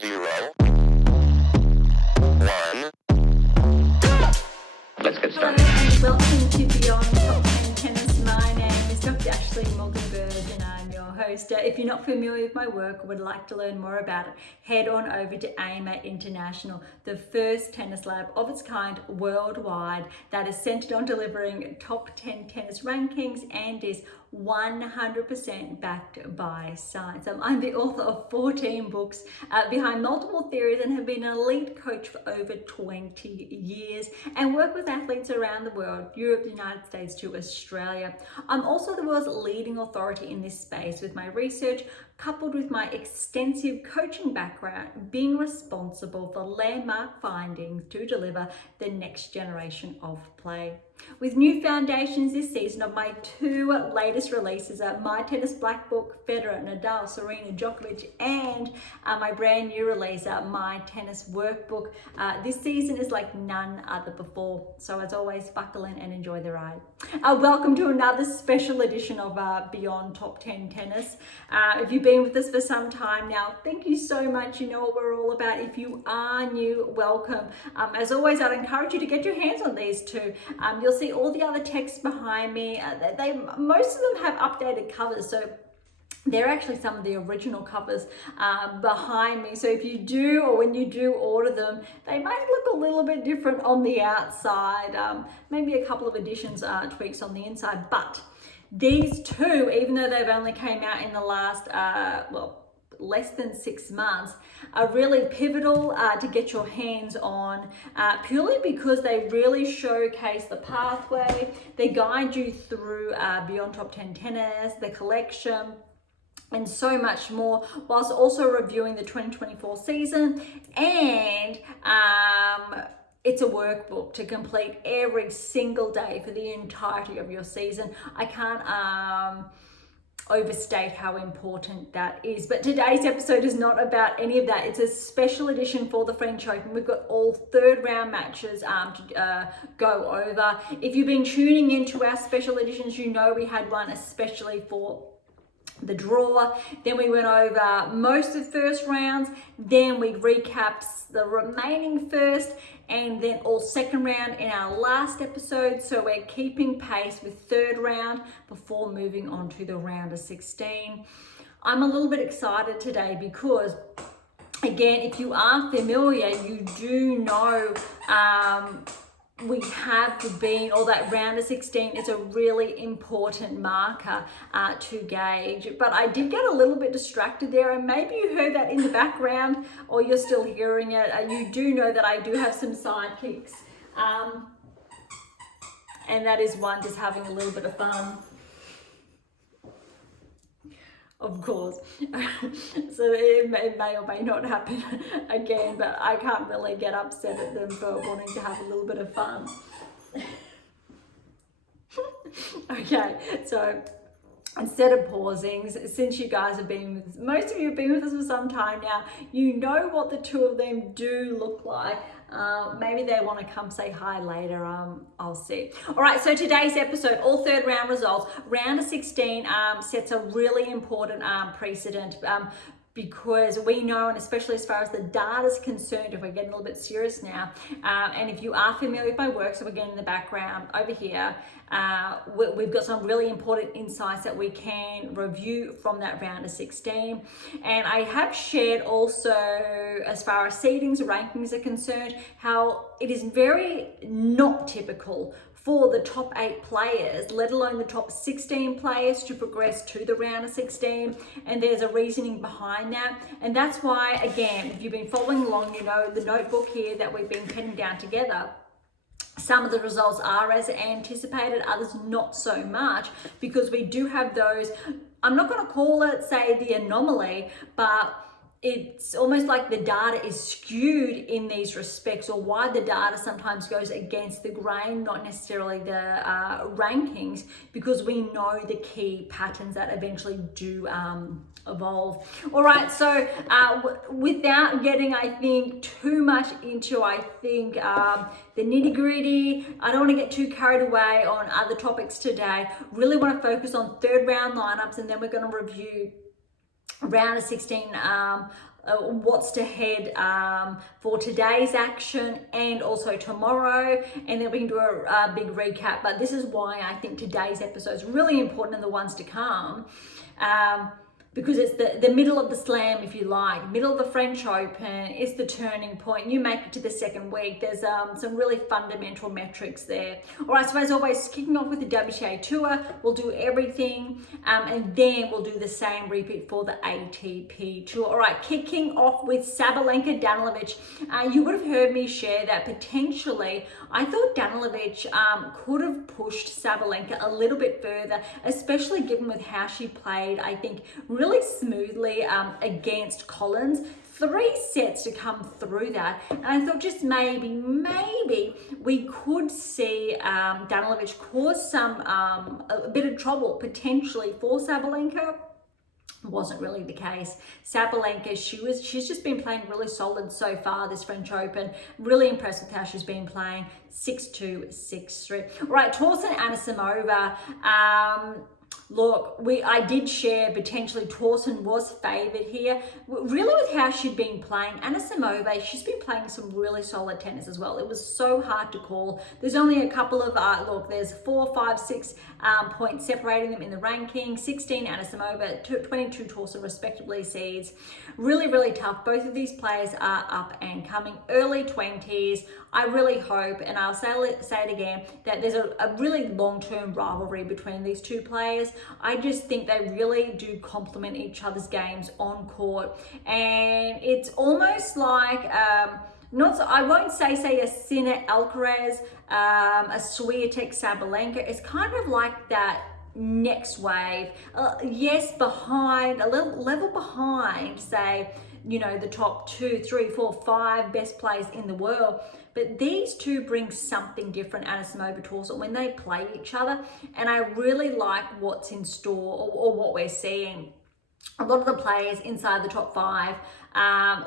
0, 1. Let's get Hello started. and welcome to Beyond Top 10 Tennis. My name is Dr. Ashley Morgan-Berge and I'm your host. If you're not familiar with my work or would like to learn more about it, head on over to AM8 International, the first tennis lab of its kind worldwide that is centered on delivering top 10 tennis rankings and is 100% backed by science. I'm the author of 14 books behind multiple theories and have been an elite coach for over 20 years and work with athletes around the world, Europe, the United States to Australia. I'm also the world's leading authority in this space with my research coupled with my extensive coaching background, being responsible for landmark findings to deliver the next generation of play. With new foundations this season of my two latest releases, My Tennis Black Book, Federer, Nadal, Serena, Djokovic, and my brand new release, My Tennis Workbook. This season is like none other before. So as always, buckle in and enjoy the ride. Welcome to another special edition of Beyond Top 10 Tennis. If you've been with us for some time now, thank you so much. You know what we're all about. If you are new, welcome. As always, I'd encourage you to get your hands on these two. You'll see all the other text behind me. Most of them have updated covers, so they're actually some of the original covers behind me. So if you do, or when you do order them, they may look a little bit different on the outside. Maybe a couple of additions, tweaks on the inside. But these two, even though they've only came out in the last, less than 6 months, are really pivotal to get your hands on, purely because they really showcase the pathway. They guide you through Beyond Top 10 Tennis, the collection, and so much more, whilst also reviewing the 2024 season. And it's a workbook to complete every single day for the entirety of your season. I can't overstate how important that is. But today's episode is not about any of that. It's a special edition for the French Open. We've got all third round matches to go over. If you've been tuning into our special editions, you know we had one especially for the draw. Then we went over most of the first rounds, then we recapped the remaining first, and then all second round in our last episode. So we're keeping pace with third round before moving on to the round of 16. I'm a little bit excited today because, again, if you are familiar, you do know we have been, or that round of 16 is a really important marker to gauge. But I did get a little bit distracted there, and maybe you heard that in the background or you're still hearing it. You do know that I do have some sidekicks, and that is one just having a little bit of fun. Of course. So it may or may not happen again, but I can't really get upset at them for wanting to have a little bit of fun. Okay, so instead of pausing, since you guys have been with, most of you have been with us for some time now, you know what the two of them do look like. Maybe they want to come say hi later. I'll see. All right, so today's episode, all third round results. Round of 16 sets a really important precedent, because we know, and especially as far as the data is concerned, if we're getting a little bit serious now, and if you are familiar with my work, so again in the background over here, we've got some really important insights that we can review from that round of 16. And I have shared also, as far as seedings, rankings are concerned, how it is very not typical for the top 8 players, let alone the top 16 players, to progress to the round of 16. And there's a reasoning behind that. And that's why, again, if you've been following along, you know the notebook here that we've been penning down together. Some of the results are as anticipated, others not so much, because we do have those, I'm not going to call it, say, the anomaly, but it's almost like the data is skewed in these respects, or why the data sometimes goes against the grain, not necessarily the rankings, because we know the key patterns that eventually do evolve. All right, so without getting, I think, too much into, the nitty gritty, I don't want to get too carried away on other topics today. Really want to focus on third round lineups, and then we're going to review round of 16 what's to head for today's action and also tomorrow, and then we can do a big recap. But this is why I think today's episode is really important and the ones to come. Because it's the middle of the slam, if you like, middle of the French Open, it's the turning point. You make it to the second week. There's some really fundamental metrics there. All right, so as always, kicking off with the WTA Tour, we'll do everything, and then we'll do the same repeat for the ATP Tour. All right, kicking off with Sabalenka Danilovic. You would have heard me share that potentially I thought Danilovic could have pushed Sabalenka a little bit further, especially given with how she played, I think, really smoothly against Collins. 3 sets to come through that, and I thought just maybe we could see Danilovic cause some a bit of trouble potentially for Sabalenka. Wasn't really the case. Sabalenka, she's just been playing really solid so far this French Open. Really impressed with how she's been playing. 6-2, 6-3. All right, Torsten Anisimova. Look, I did share potentially Torsten was favoured here. Really with how she'd been playing. Anisimova, she's been playing some really solid tennis as well. It was so hard to call. There's only a couple of, there's 4, 5, 6 points separating them in the ranking. 16 Anisimova, 22 Torsten respectively seeds. Really, really tough. Both of these players are up and coming. Early 20s. I really hope, and I'll say it again, that there's a really long-term rivalry between these two players. I just think they really do complement each other's games on court, and it's almost like I won't say a Sinner Alcaraz, a Swiatek Sabalenka. It's kind of like that next wave. Yes, behind a little level behind, say, the top 2, 3, 4, 5 best players in the world. But these two bring something different, Anisimova, Torsten, when they play each other. And I really like what's in store or what we're seeing. A lot of the players inside the top 5,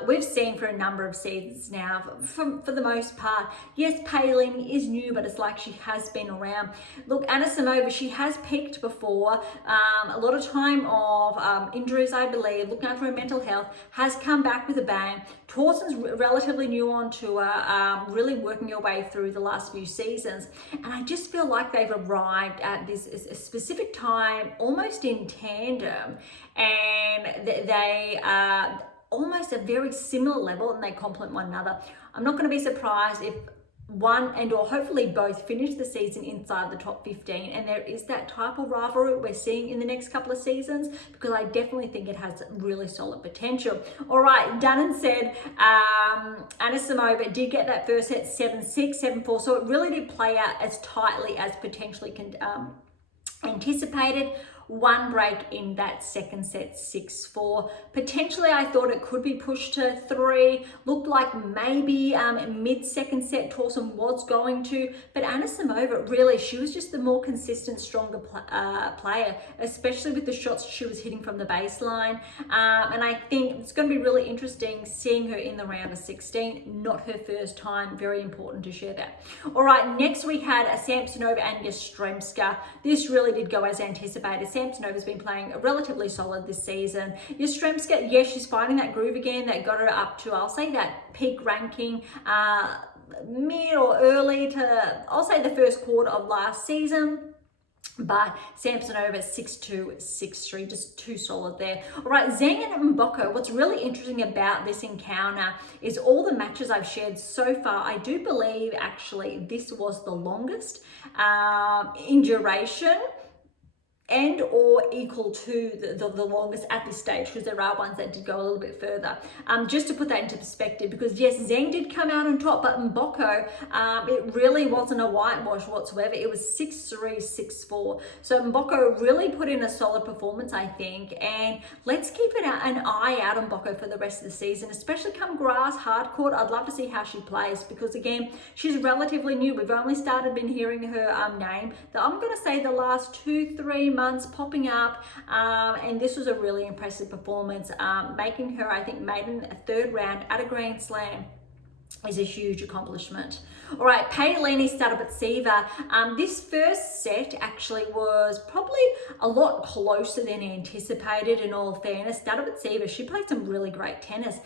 we've seen for a number of seasons now, for the most part. Yes, Palin is new, but it's like she has been around. Look, Anisimova, she has peaked before. A lot of time of injuries, I believe, looking after her mental health, has come back with a bang. Torsten's relatively new on tour, really working her way through the last few seasons. And I just feel like they've arrived at this specific time, almost in tandem, and they are almost a very similar level, and they complement one another. I'm not going to be surprised if one or hopefully both finish the season inside the top 15, and there is that type of rivalry we're seeing in the next couple of seasons, because I definitely think it has really solid potential. All right, done and said. Anisimova did get that first set 7-6, 7-4, so it really did play out as tightly as potentially anticipated. One break in that second set, 6-4. Potentially, I thought it could be pushed to 3. Looked like maybe mid-second set, Torsten was going to. But Anisimova, really, she was just the more consistent, stronger player, especially with the shots she was hitting from the baseline. And I think it's going to be really interesting seeing her in the round of 16. Not her first time. Very important to share that. All right, next we had a Samsonova and Yastremska. This really did go as anticipated. Samsonova's been playing relatively solid this season. Yastremska, yes, she's finding that groove again. That got her up to, I'll say, that peak ranking, mid or early to, I'll say, the first quarter of last season. But Samsonova 6-2, 6-3, just too solid there. All right, Zhang and Mboko. What's really interesting about this encounter is all the matches I've shared so far. I do believe actually this was the longest in duration, and or equal to the longest at this stage, because there are ones that did go a little bit further. Just to put that into perspective, because yes, Zhang did come out on top, but Mboko, it really wasn't a whitewash whatsoever. It was 6-3, 6-4. So Mboko really put in a solid performance, I think, and let's keep an eye out on Mboko for the rest of the season, especially come grass, hard court. I'd love to see how she plays, because again, she's relatively new. We've only been hearing her name. I'm going to say the last 2-3 months popping up, and this was a really impressive performance, making her, I think, maiden a 3rd round at a Grand Slam. is a huge accomplishment. All right, Paolini Stadobatseva. This first set actually was probably a lot closer than anticipated, in all fairness. Stadobatseva, she played some really great tennis.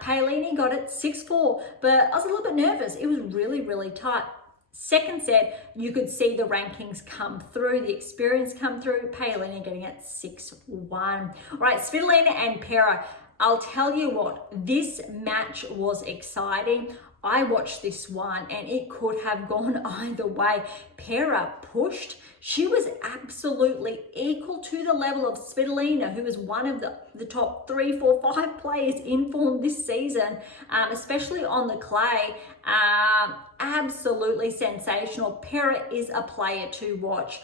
Paolini got it 6-4, but I was a little bit nervous. It was really, really tight. Second set, you could see the rankings come through, the experience come through. Paolini getting it 6-1. All right, Svitolina and Pera. I'll tell you what, this match was exciting. I watched this one and it could have gone either way. Pera pushed. She was absolutely equal to the level of Svitolina, who was one of the top 3, 4, 5 players in form this season, especially on the clay. Absolutely sensational. Pera is a player to watch.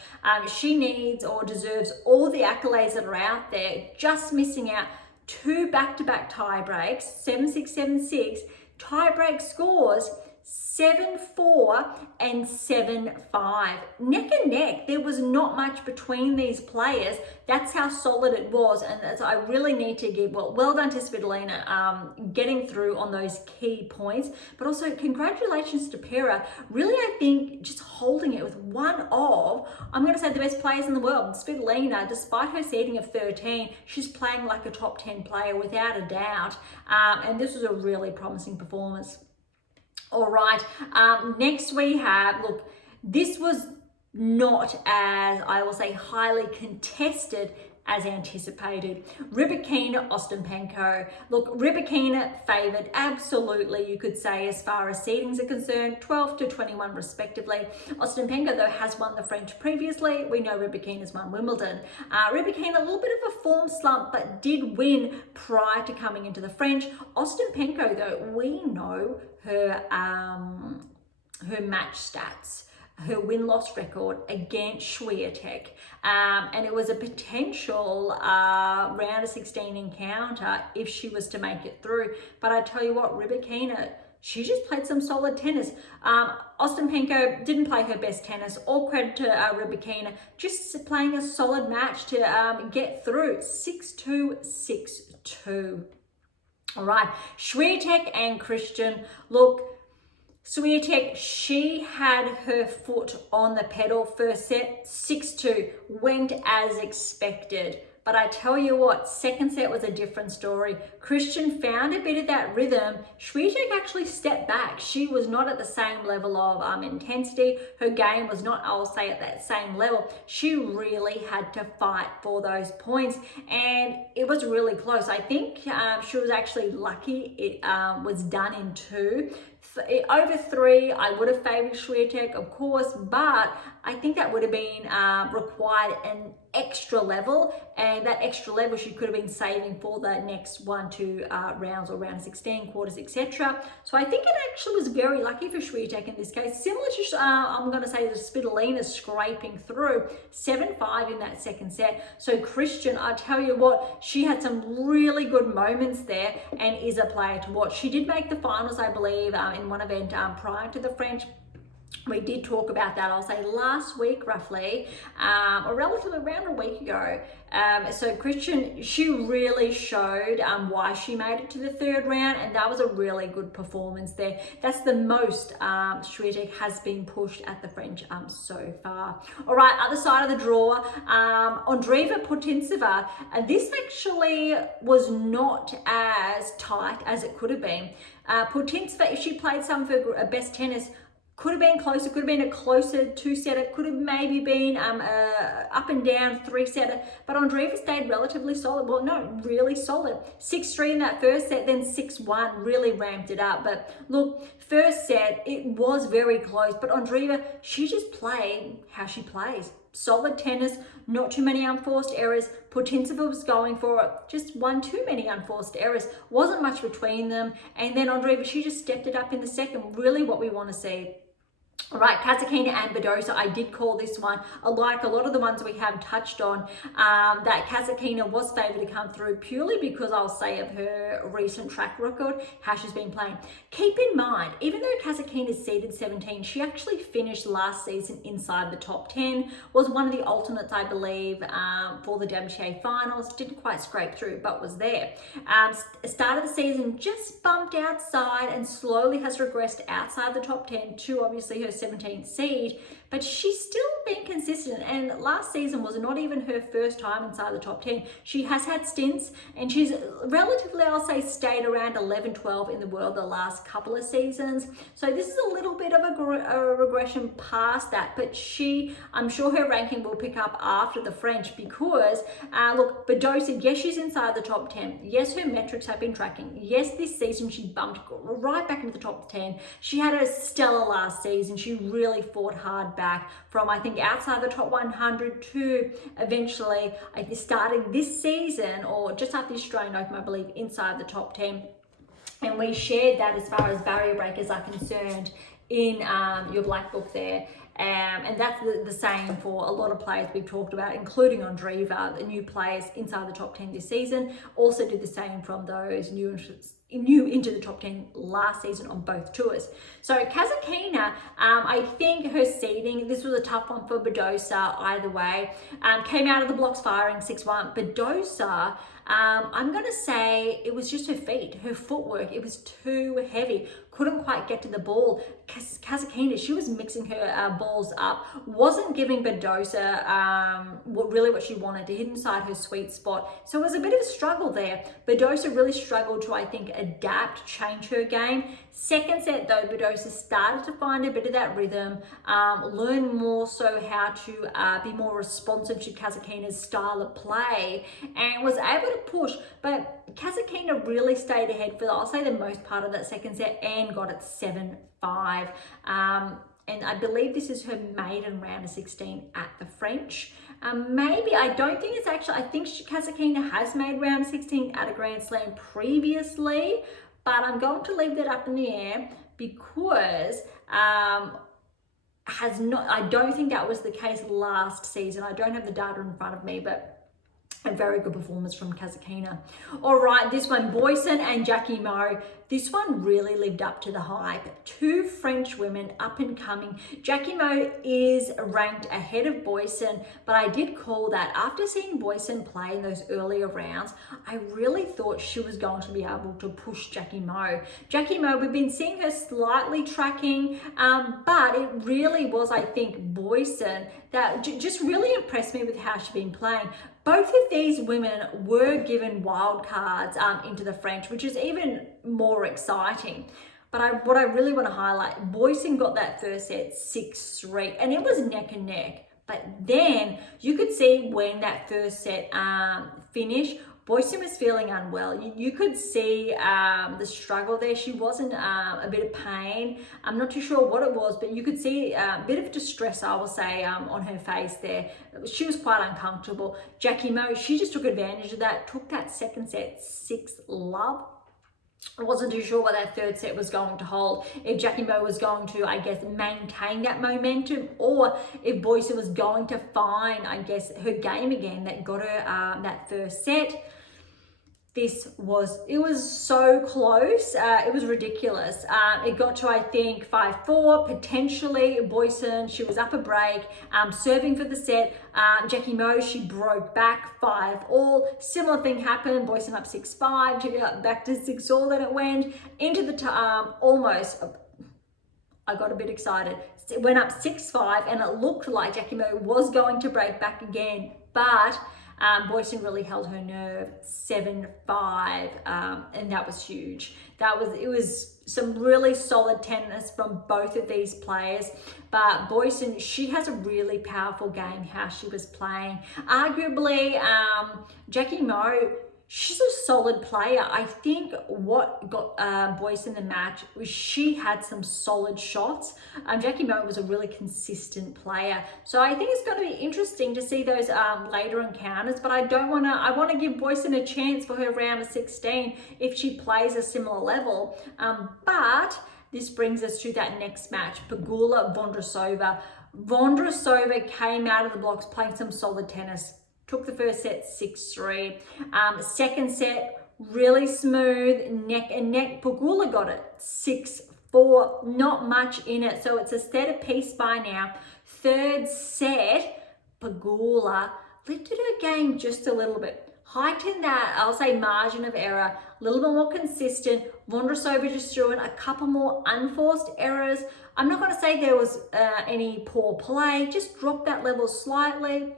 She needs or deserves all the accolades that are out there, just missing out 2 back-to-back tie breaks, 7-6, 7-6, tie break scores 7-4 and 7-5. Neck and neck. There was not much between these players. That's how solid it was. And so I really need to give, well done to Svitolina getting through on those key points. But also congratulations to Pera. Really, I think just holding it with one of, I'm going to say, the best players in the world. Svitolina, despite her seeding of 13, she's playing like a top 10 player without a doubt. And this was a really promising performance. All right, next we have, look, this was not as, I will say, highly contested as anticipated. Rybakina, Ostapenko. Look, Rybakina favoured, absolutely, you could say, as far as seedings are concerned, 12-21 respectively. Ostapenko, though, has won the French previously. We know Rybakina's won Wimbledon. Rybakina, a little bit of a form slump, but did win prior to coming into the French. Ostapenko, though, we know her match stats, her win-loss record against Swiatek, and it was a potential round of 16 encounter if she was to make it through. But I tell you what, Rybakina, she just played some solid tennis. Ostapenko didn't play her best tennis. All credit to Rybakina, just playing a solid match to get through. 6-2, 6-2. All right, Swiatek and Christian. Look, Swiatek, she had her foot on the pedal. First set, 6-2, went as expected. But I tell you what, second set was a different story. Christian found a bit of that rhythm. Swiatek actually stepped back. She was not at the same level of intensity. Her game was not, I'll say, at that same level. She really had to fight for those points, and it was really close. I think she was actually lucky it was done in 2. Over 3, I would have favoured Swiatek, of course, but I think that would have been required an extra level, and that extra level she could have been saving for the next 1-2 rounds, or round of 16, quarters, etc. So I think it actually was very lucky for Swiatek in this case. Similar to, I'm going to say, the Svitolina scraping through 7-5 in that second set. So Christian, I tell you what, she had some really good moments there and is a player to watch. She did make the finals, I believe, in one event prior to the French. We did talk about that, I'll say, last week roughly, or relatively around a week ago. So Christian, she really showed why she made it to the 3rd round, and that was a really good performance there. That's the most Swiatek has been pushed at the French so far. All right, other side of the draw, Andreeva Putintseva. This actually was not as tight as it could have been. Putintseva, if she played some of her best tennis, could have been closer, could have been a closer 2-setter, could have maybe been up and down 3-setter, but Andreeva stayed relatively solid. Well, no, really solid. 6-3 in that first set, then 6-1, really ramped it up. But look, first set, it was very close, but Andreeva, she just played how she plays. Solid tennis, not too many unforced errors. Putintseva was going for it, just one too many unforced errors. Wasn't much between them. And then Andreeva, she just stepped it up in the second. Really what we want to see. All right, Kasatkina and Badosa, I did call this one, like a lot of the ones we have touched on, that Kasatkina was favoured to come through purely because I'll say of her recent track record, how she's been playing. Keep in mind, even though Kasatkina is seeded 17, she actually finished last season inside the top 10, was one of the alternates, I believe, for the WTA finals, didn't quite scrape through, but was there. Start of the season, just bumped outside and slowly has regressed outside the top 10 to obviously her 17th seed, but she's still been consistent, and last season was not even her first time inside the top 10. She has had stints, and she's relatively, I'll say, stayed around 11, 12 in the world the last couple of seasons. So this is a little bit of a regression past that, but I'm sure her ranking will pick up after the French because, look, Badosa, yes, she's inside the top 10. Yes, her metrics have been tracking. Yes, this season she bumped right back into the top 10. She had a stellar last season. She really fought hard back from, I think, outside the top 100 to eventually, I think, starting this season or just after the Australian Open, I believe, inside the top 10. And we shared that as far as barrier breakers are concerned in your black book there. And that's the same for a lot of players we've talked about, including Andreeva, the new players inside the top 10 this season. Also did the same from those new into the top 10 last season on both tours. So Kasatkina, I think her seeding, this was a tough one for Badosa either way. Came out of the blocks firing 6-1. Badosa, I'm going to say it was just her feet, her footwork. It was too heavy. Couldn't quite get to the ball. Kasatkina, she was mixing her balls up. Wasn't giving Badosa what she wanted to hit inside her sweet spot. So it was a bit of a struggle there. Badosa really struggled to, I think, adapt, change her game. Second set though, Badosa started to find a bit of that rhythm, learn more so how to be more responsive to Kasatkina's style of play, and was able to push. But Kasatkina really stayed ahead for, I'll say, the most part of that second set and got it 7-5. And I believe this is her maiden round of 16 at the French. Maybe, I don't think it's actually, I think Kasatkina has made round 16 at a Grand Slam previously, but I'm going to leave that up in the air because I don't think that was the case last season. I don't have the data in front of me, but a very good performance from Kasatkina. All right, this one, Boyson and Jackie Moe. This one really lived up to the hype. Two French women up and coming. Jackie Moe is ranked ahead of Boyson, but I did call that after seeing Boyson play in those earlier rounds, I really thought she was going to be able to push Jackie Moe. Jackie Moe, we've been seeing her slightly tracking, but it really was, I think, Boyson that just really impressed me with how she's been playing. Both of these women were given wild cards into the French, which is even more exciting. But what I really want to highlight, Boyson got that first set 6-3, and it was neck and neck. But then you could see when that first set finished, Boyson was feeling unwell. You could see the struggle there. She wasn't a bit of pain. I'm not too sure what it was, but you could see a bit of distress, I will say, on her face there. She was quite uncomfortable. Jackie Moe, she just took advantage of that, took that second set 6-love. I wasn't too sure what that third set was going to hold. If Jackie Moe was going to, I guess, maintain that momentum, or if Boyson was going to find, I guess, her game again that got her that first set. It was so close. It was ridiculous. It got to, I think, 5-4, potentially. Boyson, she was up a break, serving for the set. Jackie Moe, she broke back 5-all. Similar thing happened. Boyson up 6-5, took it up back to 6-all. Then it went into the almost. I got a bit excited. It went up 6-5, and it looked like Jackie Moe was going to break back again, but Boyson really held her nerve, 7-5, and that was huge. It was some really solid tennis from both of these players, but Boyson, she has a really powerful game, how she was playing. Arguably, Jackie Moe, she's a solid player. I think what got Boyson the match was she had some solid shots. Jackie Moe was a really consistent player. So I think it's going to be interesting to see those later encounters, but I want to give Boyson a chance for her round of 16 if she plays a similar level. But this brings us to that next match, Pegula Vondrasova. Vondrasova came out of the blocks playing some solid tennis. Took the first set 6-3. Second set, really smooth, neck and neck. Pegula got it 6-4. Not much in it, so it's a set apiece by now. Third set, Pegula lifted her game just a little bit. Heightened that, I'll say, margin of error, a little bit more consistent. Vondrasova just threw in a couple more unforced errors. I'm not going to say there was any poor play, just dropped that level slightly.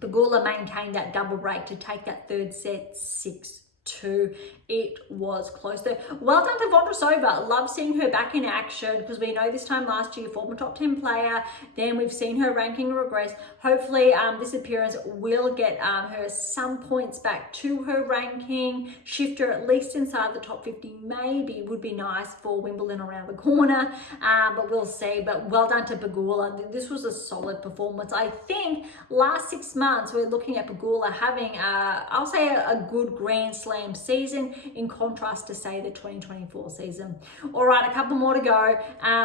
Pegula maintained that double break to take that third set 6-2. It was close there. Well done to Vondrasova. Love seeing her back in action, because we know this time last year, former top 10 player. Then we've seen her ranking regress. Hopefully this appearance will get her some points back to her ranking, shift her at least inside the top 50. Maybe would be nice for Wimbledon around the corner, but we'll see. But well done to Pegula. This was a solid performance. I think last 6 months we're looking at Pegula having I'll say a good Grand Slam season, in contrast to, say, the 2024 season. All right, a couple more to go.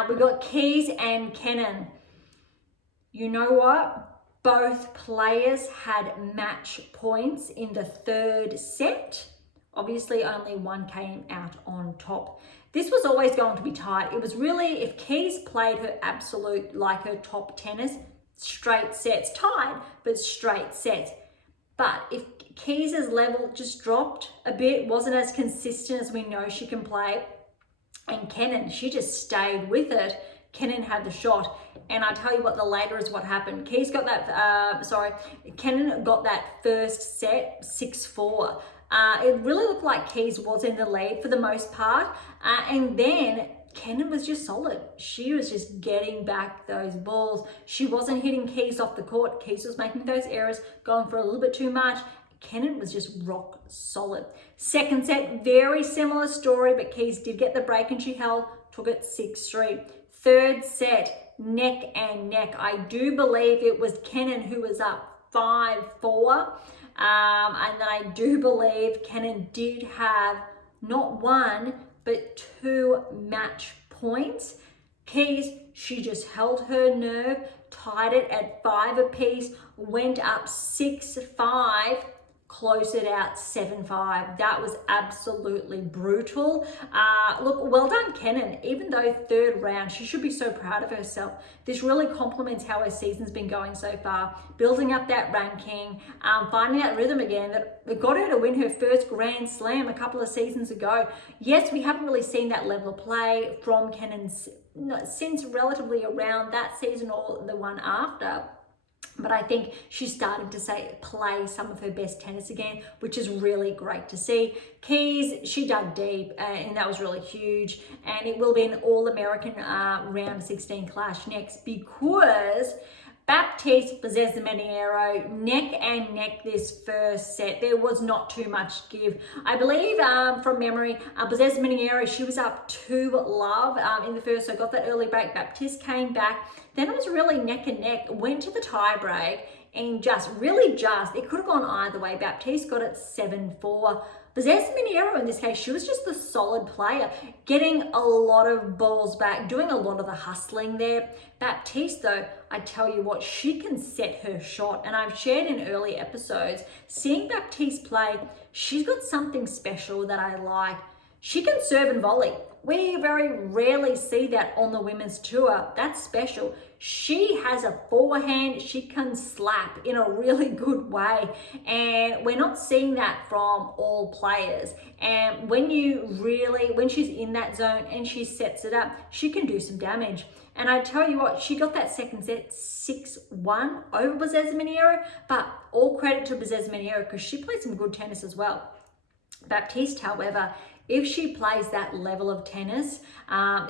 We've got Keys and Kenin. You know what? Both players had match points in the third set. Obviously, only one came out on top. This was always going to be tight. It was really, if Keys played her absolute, like her top tennis, straight sets, tied, but straight sets. But if Keys' level just dropped a bit, wasn't as consistent as we know she can play, and Kenin, she just stayed with it. Kenin had the shot, and I tell you what, the later is what happened. Keys got that, Kenin got that first set 6-4. It really looked like Keys was in the lead for the most part, and then Kenin was just solid. She was just getting back those balls. She wasn't hitting Keys off the court. Keys was making those errors, going for a little bit too much. Kenin was just rock solid. Second set, very similar story, but Keys did get the break and she held, took it 6-3. Third set, neck and neck. I do believe it was Kenin who was up 5-4. And then I do believe Kenin did have not one, but 2 match points. Keys, she just held her nerve, tied it at 5 apiece, went up 6-5, closed it out 7-5. That was absolutely brutal. Look, well done, Kenin. Even though third round, she should be so proud of herself. This really complements how her season's been going so far. Building up that ranking, finding that rhythm again that got her to win her first Grand Slam a couple of seasons ago. Yes, we haven't really seen that level of play from Kenin since relatively around that season or the one after. But I think she's starting to play some of her best tennis again, which is really great to see. Keys, she dug deep, and that was really huge. And it will be an All-American round 16 clash next, because Baptiste Bezzesmeniero, neck and neck this first set. There was not too much give. I believe from memory, Bezzesmeniero, she was up 2-love in the first, so got that early break. Baptiste came back. Then it was really neck and neck, went to the tie break, and it could have gone either way. Baptiste got it 7-4. Bezzesmeniero, in this case, she was just the solid player, getting a lot of balls back, doing a lot of the hustling there. Baptiste, though, I tell you what, she can set her shot. And I've shared in early episodes, seeing Baptiste play, she's got something special that I like. She can serve and volley. We very rarely see that on the women's tour. That's special. She has a forehand. She can slap in a really good way. And we're not seeing that from all players. And when she's in that zone and she sets it up, she can do some damage. And I tell you what, she got that second set 6-1 over Bezzesmeniero, but all credit to Bezzesmeniero because she played some good tennis as well. Baptiste, however, if she plays that level of tennis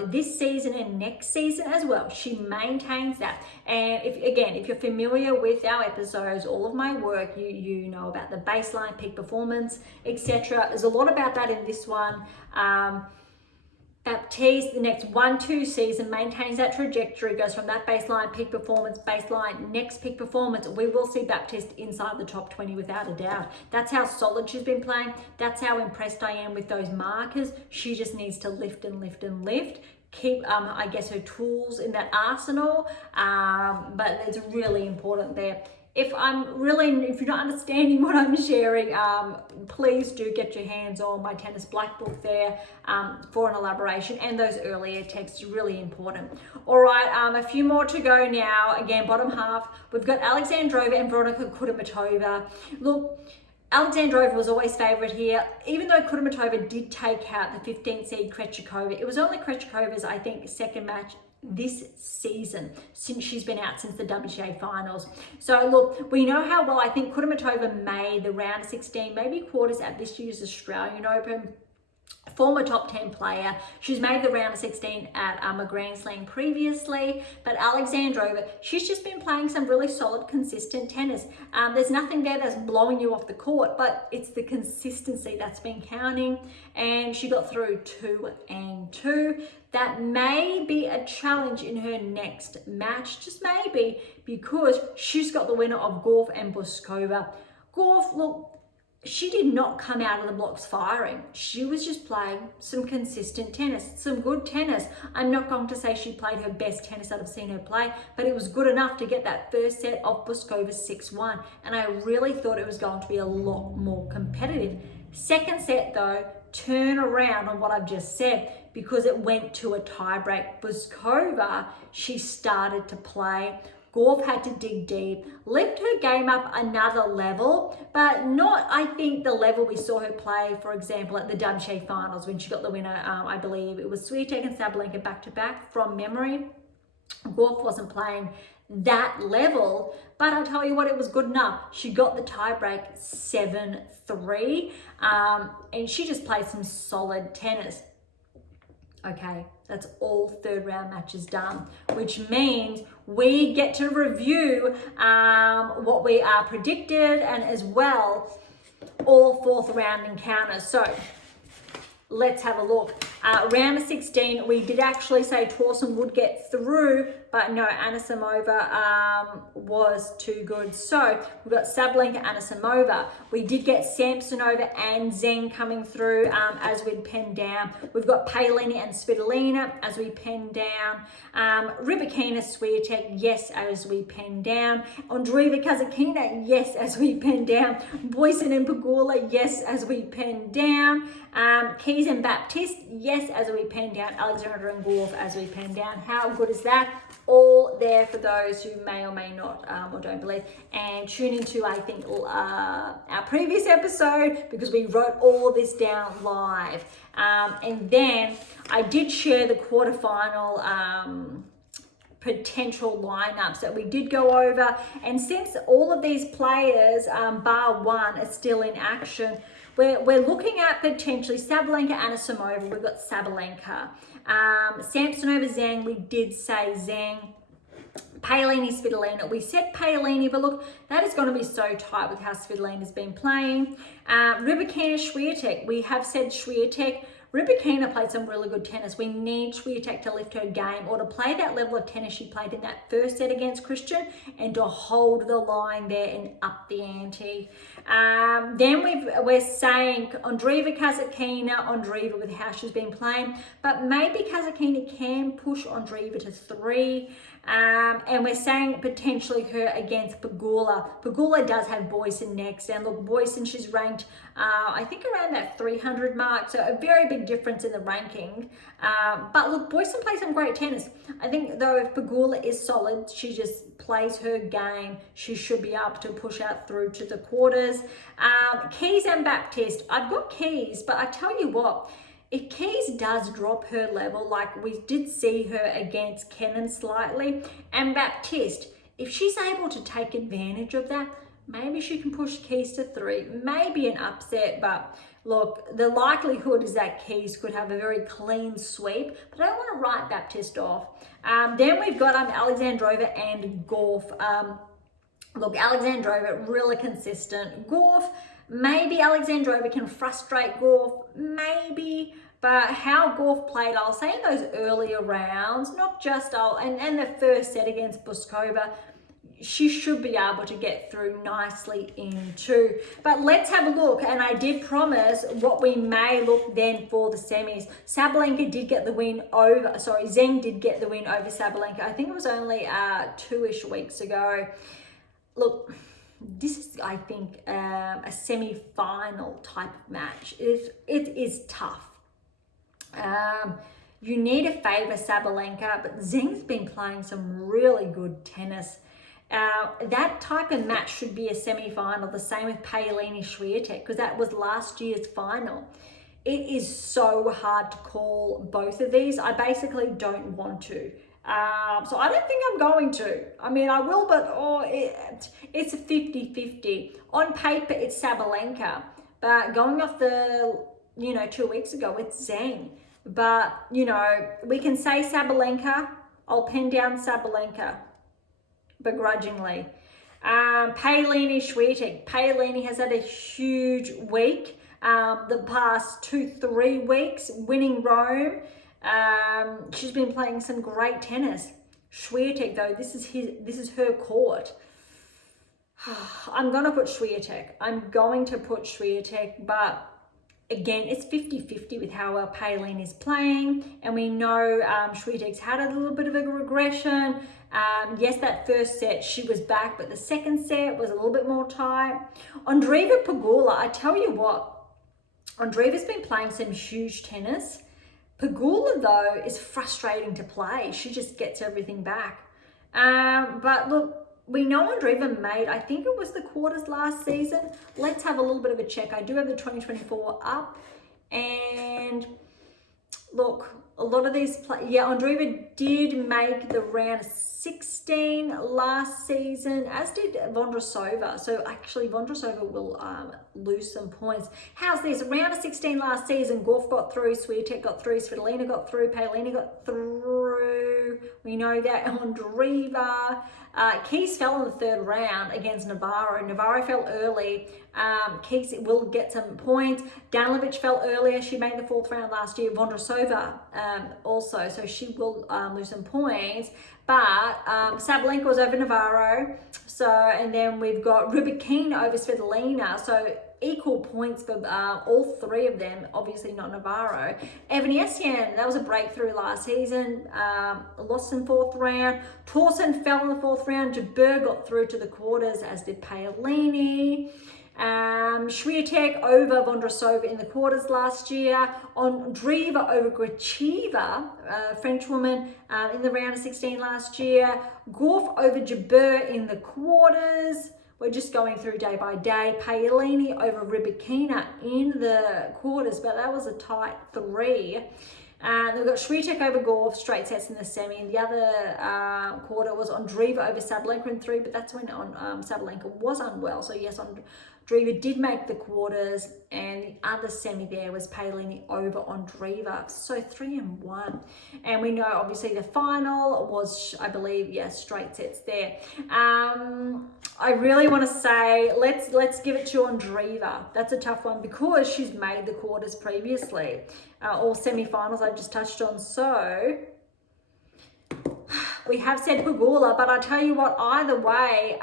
this season and next season as well, she maintains that. And if you're familiar with our episodes, all of my work, you know about the baseline, peak performance, etc. There's a lot about that in this one. Baptiste, the next 1-2 season, maintains that trajectory, goes from that baseline, peak performance, baseline, next peak performance. We will see Baptiste inside the top 20 without a doubt. That's how solid she's been playing. That's how impressed I am with those markers. She just needs to lift and lift and lift. keep, I guess, her tools in that arsenal, but it's really important there. If you're not understanding what I'm sharing, please do get your hands on my tennis black book there for an elaboration, and those earlier texts are really important. All right, a few more to go now. Again, bottom half, we've got Alexandrova and Veronika Kudermetova. Look, Alexandrova was always favourite here, even though Kudermetova did take out the 15th seed Krejcikova. It was only Krejcikova's, I think, second match this season since she's been out since the WTA finals. So look, we know how well I think Kudermetova made the round of 16, maybe quarters at this year's Australian Open. Former top 10 player. She's made the round of 16 at a Grand Slam previously, but Alexandrova, she's just been playing some really solid, consistent tennis. There's nothing there that's blowing you off the court, but it's the consistency that's been counting, and she got through 2-2. That may be a challenge in her next match, just maybe, because she's got the winner of Gauff and Bouzkova. Gauff, look, she did not come out of the blocks firing. She was just playing some consistent tennis, some good tennis. I'm not going to say she played her best tennis that I've seen her play, but it was good enough to get that first set of Bouzkova 6-1. And I really thought it was going to be a lot more competitive. Second set though, turn around on what I've just said, because it went to a tiebreak. Bouzkova, she started to play. Gauff had to dig deep, lift her game up another level, but not, I think, the level we saw her play, for example, at the WTA finals when she got the winner, I believe it was Swiatek and Sabalenka back-to-back from memory. Gauff wasn't playing that level, but I'll tell you what, it was good enough. She got the tiebreak 7-3, and she just played some solid tennis. Okay, that's all third round matches done, which means we get to review what we are predicted, and as well all fourth round encounters. So let's have a look. Round of 16, we did actually say Tauson would get through, but no, Anisimova was too good. So we've got Sabalenka, Anisimova. We did get Samsonova and Zheng coming through as we'd penned down. We've got Paolini and Svitolina as we penned down. Rybakina, Swiatek, yes, as we penned down. Andreeva, Kasatkina, yes, as we penned down. Boysen and Pegula, yes, as we penned down. Keys and Baptiste, yes, as we penned down. Alexander and Gauff as we penned down. How good is that? All there for those who may or may not or don't believe. And tune into, I think, our previous episode, because we wrote all this down live. And then I did share the quarterfinal potential lineups that we did go over. And since all of these players, bar one, are still in action, we're looking at potentially Sabalenka, Anisimova. We've got Sabalenka. Samsonova, Zheng, we did say Zheng. Paolini, Svitolina. We said Paolini, but look, that is going to be so tight with how Svitolina's been playing. Rybakina, Swiatek. We have said Swiatek. Rybakina played some really good tennis. We need Swiatek to lift her game, or to play that level of tennis she played in that first set against Christian, and to hold the line there and up the ante. Then we're saying Andreeva, Kasatkina with how she's been playing, but maybe Kasatkina can push Andreeva to 3. And we're saying potentially her against Pegula. Pegula does have Boysen next, and look, Boysen, she's ranked I think around that 300 mark, so a very big difference in the ranking. But look, Boysen plays some great tennis. I think though, if Pegula is solid, she just plays her game, she should be able to push out through to the quarters. Keys and Baptiste. I've got Keys, but I tell you what, if Keys does drop her level, like we did see her against Kenin slightly, and Baptiste, if she's able to take advantage of that, maybe she can push Keys to 3. Maybe an upset, but look, the likelihood is that Keys could have a very clean sweep, but I don't want to write Baptiste off. Then we've got Alexandrova and Gauff. Look, Alexandrova, really consistent. Gauff, maybe Alexandrova can frustrate Gauff, maybe, but how Gauff played, I'll say in those earlier rounds, not just, and the first set against Bouzkova, she should be able to get through nicely into. But let's have a look, and I did promise what we may look then for the semis. Sabalenka did get the win over, sorry, Zheng did get the win over Sabalenka. I think it was only 2-ish weeks ago. Look, this is, I think, a semi-final type of match. It is tough. You need to favour Sabalenka, but Zheng's been playing some really good tennis. That type of match should be a semi-final, the same with Paolini-Swiatek, because that was last year's final. It is so hard to call both of these. I basically don't want to. So I don't think I'm going to. I mean, I will, but it's a 50-50. On paper, it's Sabalenka, but going off the, 2 weeks ago, it's Zheng. But, we can say Sabalenka. I'll pin down Sabalenka begrudgingly. Paolini-Swiatek. Paolini has had a huge week. The past 2-3 weeks, winning Rome. She's been playing some great tennis. Swiatek, though, this is her court. I'm going to put Swiatek. But again, it's 50-50 with how well Paolini is playing. And we know Swiatek's had a little bit of a regression. Yes, that first set, she was back, but the second set was a little bit more tight. Andreeva Pegula, I tell you what, Andreeva's been playing some huge tennis. Pegula, though, is frustrating to play. She just gets everything back. But look, we know Andreeva made, I think it was the quarters last season. Let's have a little bit of a check. I do have the 2024 up. And look, a lot of these, Andreeva did make the round of 16 last season, as did Vondrousova. So actually, Vondrousova will lose some points. How's this? Round of 16 last season, Gauff got through, Swiatek got through, Svitolina got through, Paolini got through. We know that Andreeva. Keys fell in the third round against Navarro. Navarro fell early. Keys will get some points. Danilovic fell earlier. She made the fourth round last year. Vondrousova also, so she will lose some points. But Sabalenka was over Navarro. So, and then we've got Rybakina over Svitolina. So equal points for all three of them, obviously not Navarro. Evanesian, that was a breakthrough last season, lost in fourth round. Torsen fell in the fourth round. Berge got through to the quarters, as did Paolini. Swiatek over Vondrousova in the quarters last year. Andreeva over Gracheva, French woman, in the round of 16 last year. Gauff over Jabeur in the quarters. We're just going through day by day. Paolini over Rybakina in the quarters, but that was a tight 3. We've got Swiatek over Gauff, straight sets in the semi. And the other quarter was Andreeva over Sabalenka in 3, but that's when Sabalenka was unwell. So yes, Andreeva did make the quarters, and the other semi there was Paolini over Andreeva. So 3-1. And we know obviously the final was, I believe, straight sets there. I really want to say let's give it to Andreeva. That's a tough one because she's made the quarters previously. All semi-finals I've just touched on. So we have said Pegula, but I tell you what, either way,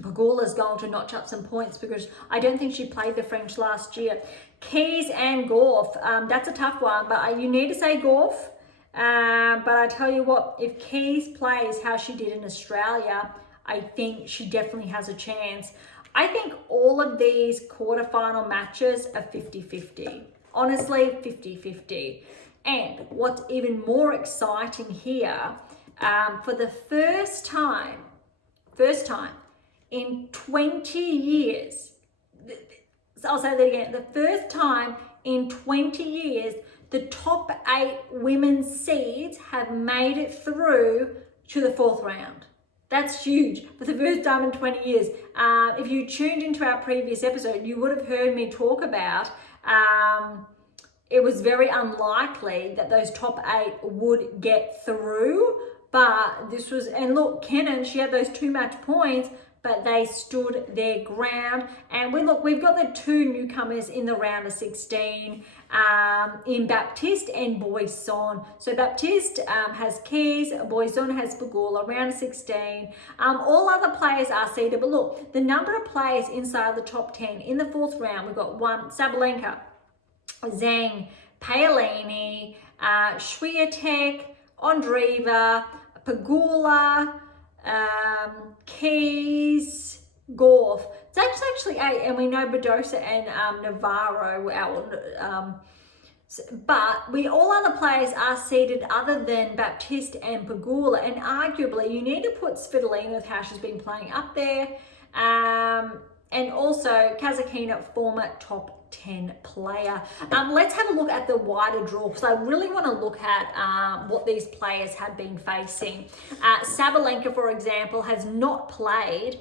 Pegula's going to notch up some points because I don't think she played the French last year. Keys and Gauff, that's a tough one, but you need to say Gauff. But I tell you what, if Keys plays how she did in Australia, I think she definitely has a chance. I think all of these quarterfinal matches are 50-50. Honestly, 50-50. And what's even more exciting here, for the first time in 20 years, I'll say that again, the first time in 20 years, the top 8 women's seeds have made it through to the 4th round. That's huge for the first time in 20 years. If you tuned into our previous episode, you would have heard me talk about it was very unlikely that those top 8 would get through. But this was, and look, Kenin, she had those 2 match points, but they stood their ground. And we've got the 2 newcomers in the round of 16. in Baptiste and Boisson. So Baptiste has Keys, Boisson has Pegula, round of 16. All other players are seeded, but look, the number of players inside the top 10 in the fourth round, we've got Sabalenka, Zhang, Paolini, Swiatek, Andreeva, Pegula, Keys, Gauff. That's actually 8, and we know Badosa and Navarro were out. But all other players are seeded other than Baptiste and Pegula, and arguably you need to put Svitolina with how she's been playing up there, and also Kazatkina, former top 10 player. Let's have a look at the wider draw, because I really want to look at what these players have been facing. Sabalenka, for example, has not played.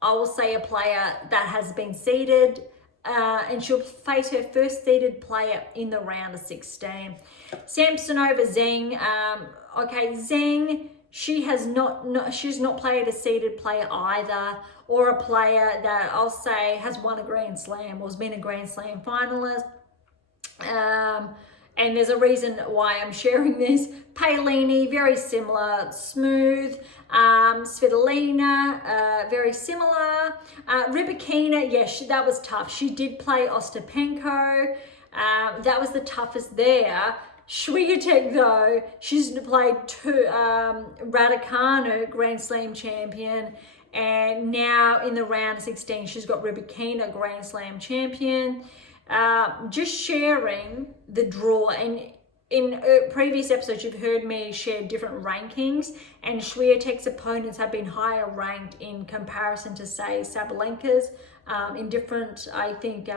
I will say a player that has been seeded, and she'll face her first seeded player in the round of 16. Samsonova, Zheng. Okay, Zheng, she's not played a seeded player either, or a player that I'll say has won a Grand Slam or has been a Grand Slam finalist. And there's a reason why I'm sharing this. Paolini, very similar, smooth. Svitolina, very similar. Rybakina, yes, that was tough. She did play Ostapenko. That was the toughest there. Swiatek, though, she's played Raducanu, Grand Slam champion. And now in the round of 16, she's got Rybakina, Grand Slam champion. Just sharing the draw, and in previous episodes you've heard me share different rankings, and Swiatek's opponents have been higher ranked in comparison to, say, Sabalenka's in different, I think,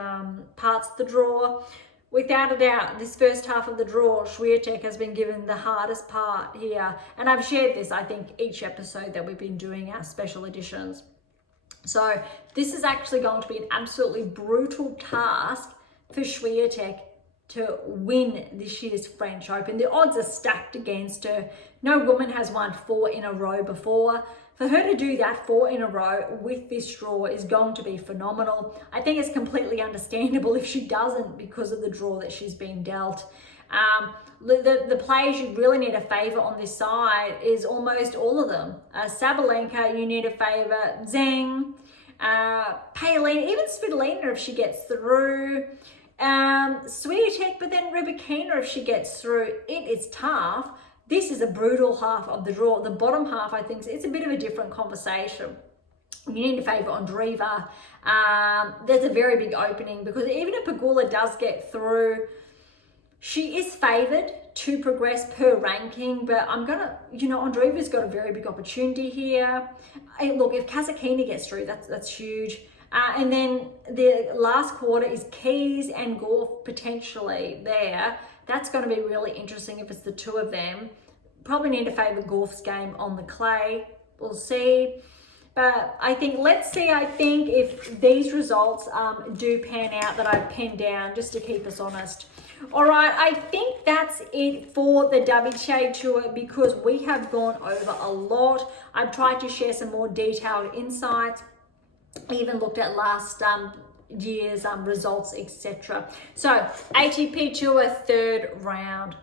parts of the draw. Without a doubt, this first half of the draw, Swiatek has been given the hardest part here, and I've shared this, I think, each episode that we've been doing our special editions. So this is actually going to be an absolutely brutal task for Swiatek to win this year's French Open. The odds are stacked against her. No woman has won 4 in a row before. For her to do that 4 in a row with this draw is going to be phenomenal. I think it's completely understandable if she doesn't, because of the draw that she's been dealt. The players you really need a favour on this side is almost all of them. Sabalenka, you need a favour. Zheng, Paolini, even Svitolina if she gets through. Swiatek, but then Rybakina if she gets through. It is tough. This is a brutal half of the draw. The bottom half, I think, it's a bit of a different conversation. You need to favour Andreeva. There's a very big opening, because even if Pegula does get through, she is favoured to progress per ranking, but Andreeva's got a very big opportunity here. Look, if Kazatkina gets through, that's huge. And then the last quarter is Keys and Gauff potentially there. That's going to be really interesting if it's the two of them. Probably need to favour Gauff's game on the clay. We'll see. But I think if these results do pan out that I've penned down, just to keep us honest. All right, I think that's it for the WTA Tour, because we have gone over a lot. I've tried to share some more detailed insights. Even looked at last year's results, etc. So ATP Tour third round.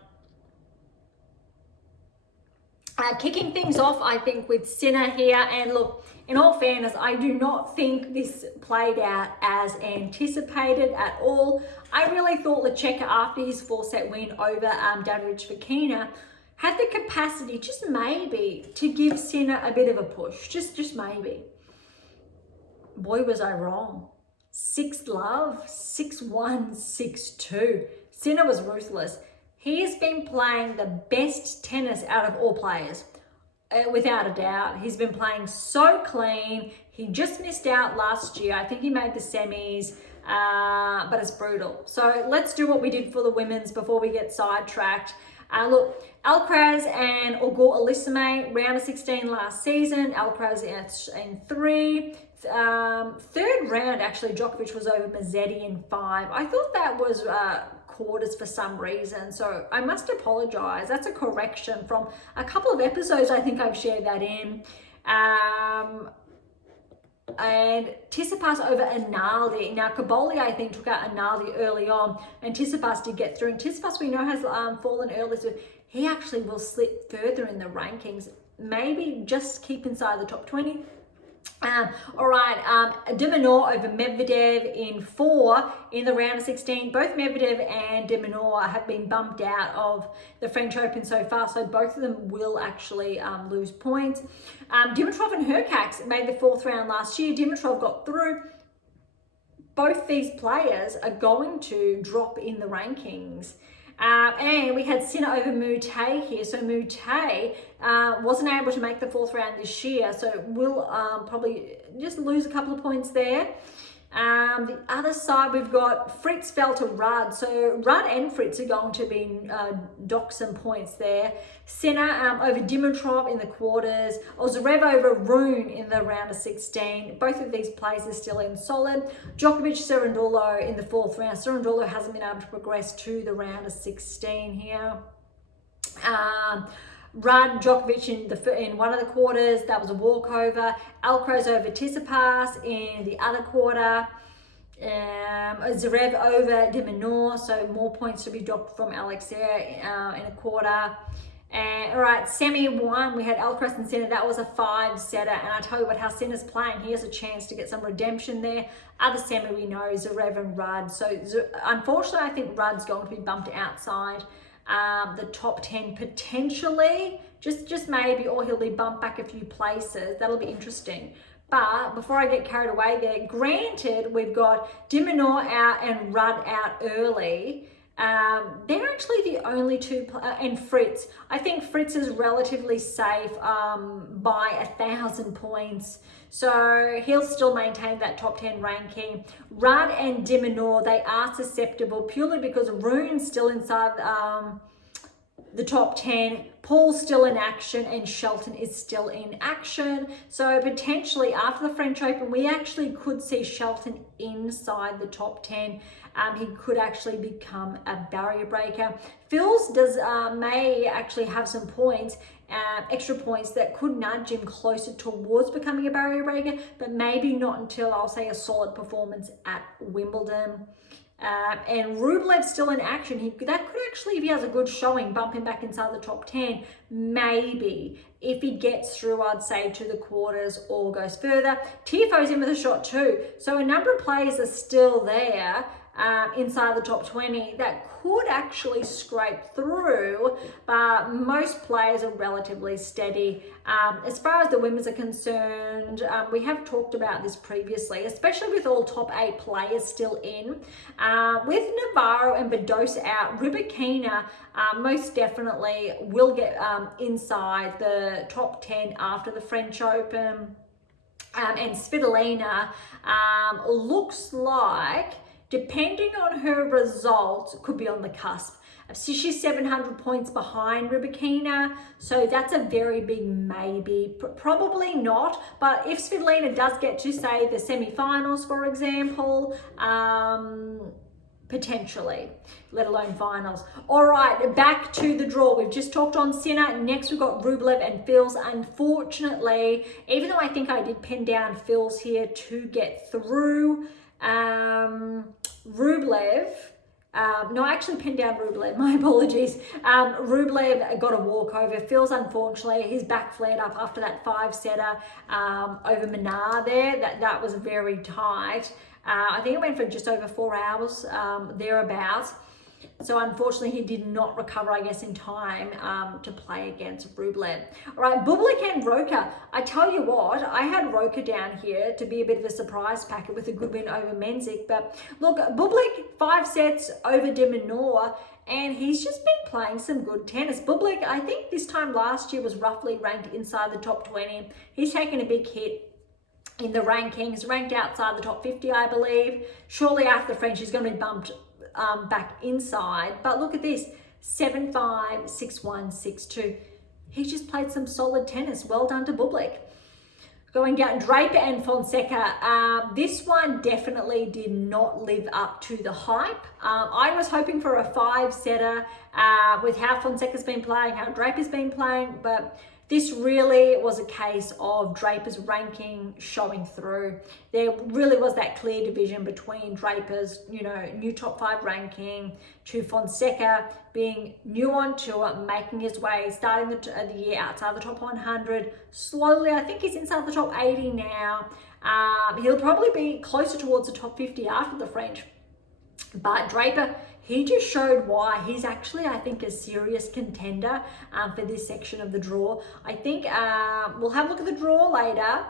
Kicking things off, I think, with Sinner here. And look, in all fairness, I do not think this played out as anticipated at all. I really thought Lecheka, after his 4-set win over Davidovich Fokina, had the capacity, just maybe, to give Sinner a bit of a push. Just maybe. Boy, was I wrong. 6-love, 6-1, 6-2. Sinner was ruthless. He has been playing the best tennis out of all players, without a doubt. He's been playing so clean. He just missed out last year. I think he made the semis, but it's brutal. So let's do what we did for the women's before we get sidetracked. Look, Alcaraz and Auger-Aliassime, round of 16 last season. Alcaraz in 3. Third round, actually, Djokovic was over Mazzetti in 5. I thought that was quarters for some reason, so I must apologize. That's a correction from a couple of episodes. I think I've shared that in. and Tsitsipas over Analdi. Now, Kaboli, I think, took out Analdi early on, and Tsitsipas did get through. And Tsitsipas, we know, has fallen early, so he actually will slip further in the rankings. Maybe just keep inside the top 20. All right, de Minaur over Medvedev in 4 in the round of 16. Both Medvedev and de Minaur have been bumped out of the French Open so far, so both of them will actually lose points. Dimitrov and Hurkacz made the 4th round last year. Dimitrov got through. Both these players are going to drop in the rankings. And we had Sinner over Moutet here. So Moutet wasn't able to make the 4th round this year, so will probably just lose a couple of points there. The other side, we've got Fritz fell to Rudd. So Rudd and Fritz are going to be dock some points there. Sinner over Dimitrov in the quarters. Zverev over Rune in the round of 16. Both of these plays are still in solid. Djokovic, Cerundolo in the 4th round. Cerundolo hasn't been able to progress to the round of 16 here. Rudd, Djokovic in one of the quarters, that was a walkover. Alcaraz over Tsitsipas in the other quarter. Zverev over de Minaur, so more points to be docked from Alexander in a quarter. And all right, semi 1, we had Alcaraz and Sinner. That was a 5-setter, and I tell you what, how Sinner's playing, he has a chance to get some redemption there. Other semi we know, Zverev and Rudd. So unfortunately, I think Rudd's going to be bumped outside the top 10 potentially, just maybe, or he'll be bumped back a few places. That'll be interesting. But before I get carried away there, granted, we've got de Minaur out and Rudd out early. They're actually the only two, and Fritz. I think Fritz is relatively safe by 1,000 points. So he'll still maintain that top 10 ranking. Rudd and de Minaur, they are susceptible purely because Rune's still inside the top 10. Paul's still in action and Shelton is still in action. So potentially after the French Open, we actually could see Shelton inside the top 10. He could actually become a barrier breaker. Fils may actually have some points, extra points that could nudge him closer towards becoming a barrier breaker, but maybe not until, I'll say, a solid performance at Wimbledon. And Rublev's still in action. That could actually, if he has a good showing, bump him back inside the top 10. Maybe if he gets through, I'd say, to the quarters or goes further. Tiafoe's in with a shot too. So a number of players are still there inside the top 20 that could actually scrape through, but most players are relatively steady. As far as the women's are concerned, we have talked about this previously, especially with all top 8 players still in. With Navarro and Badosa out, Rybakina most definitely will get inside the top 10 after the French Open. And Svitolina looks like, depending on her results, could be on the cusp. She's 700 points behind Rybakina, so that's a very big maybe. Probably not, but if Svitolina does get to, say, the semi-finals, for example, potentially, let alone finals. All right, back to the draw. We've just talked on Sinner. Next, we've got Rublev and Fils. Unfortunately, even though I think I did pin down Fils here to get through, Rublev, no, I actually pinned down Rublev, my apologies. Rublev got a walkover. Fils, unfortunately, his back flared up after that 5-setter over Menard there. That was very tight. I think it went for just over 4 hours, thereabouts. So unfortunately, he did not recover, I guess, in time to play against Rublev. All right, Bublik and Roca. I tell you what, I had Roca down here to be a bit of a surprise packet with a good win over Menzik. But look, Bublik, 5 sets over de Minaur, and he's just been playing some good tennis. Bublik, I think this time last year was roughly ranked inside the top 20. He's taken a big hit in the rankings, ranked outside the top 50, I believe. Shortly after the French, he's going to be bumped back inside. But look at this, 7-5, 6-1, 6-2. He's just played some solid tennis. Well done to Bublik. Going down, Draper and Fonseca. This one definitely did not live up to the hype. I was hoping for a 5-setter with how Fonseca's been playing, how Draper's been playing, but this really was a case of Draper's ranking showing through. There really was that clear division between Draper's, new top 5 ranking, to Fonseca being new on tour, making his way, starting the year outside the top 100. Slowly, I think he's inside the top 80 now. He'll probably be closer towards the top 50 after the French. But Draper, he just showed why he's actually, I think, a serious contender for this section of the draw. I think we'll have a look at the draw later.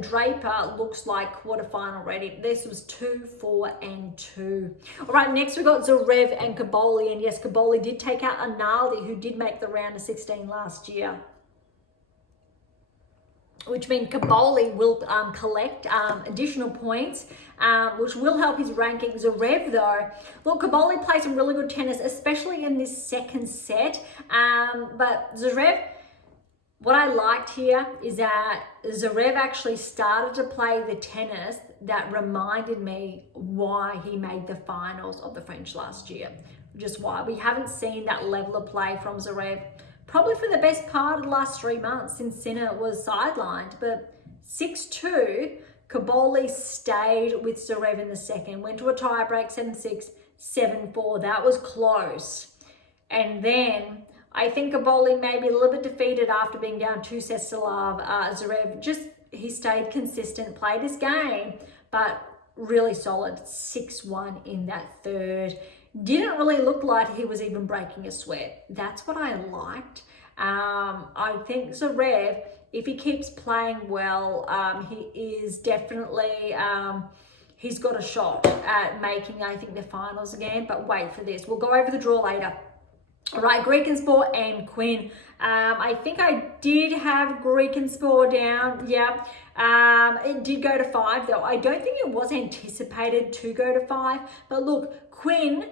Draper looks like quarterfinal ready. This was 2, 4, and 2. All right, next we got Zverev and Caboli. And yes, Caboli did take out Analyses, who did make the round of 16 last year, which means Caboli will collect additional points, which will help his rankings. Zverev, though, look, Caboli plays some really good tennis, especially in this second set. But Zverev, what I liked here is that Zverev actually started to play the tennis that reminded me why he made the finals of the French last year. Just why we haven't seen that level of play from Zverev probably for the best part of the last 3 months since Sinner was sidelined. But 6-2, Caboli stayed with Zverev in the second, went to a tiebreak, 7-6, 7-4. That was close. And then I think Caboli may be a little bit defeated after being down 2 sets to love. Zverev, he stayed consistent, played his game, but really solid. 6-1 in that third. Didn't really look like he was even breaking a sweat. That's what I liked. I think Zverev, if he keeps playing well, he is definitely, he's got a shot at making, I think, the finals again. But wait for this. We'll go over the draw later. All right, Griekenspor and Quinn. I think I did have Griekenspor down. Yeah. It did go to 5, though. I don't think it was anticipated to go to 5. But look, Quinn,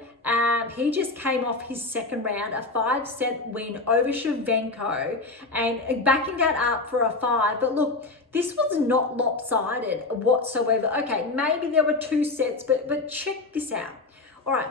he just came off his second round, a 5-set win over Shevchenko, and backing that up for a 5. But look, this was not lopsided whatsoever. Okay, maybe there were 2 sets, but check this out. All right,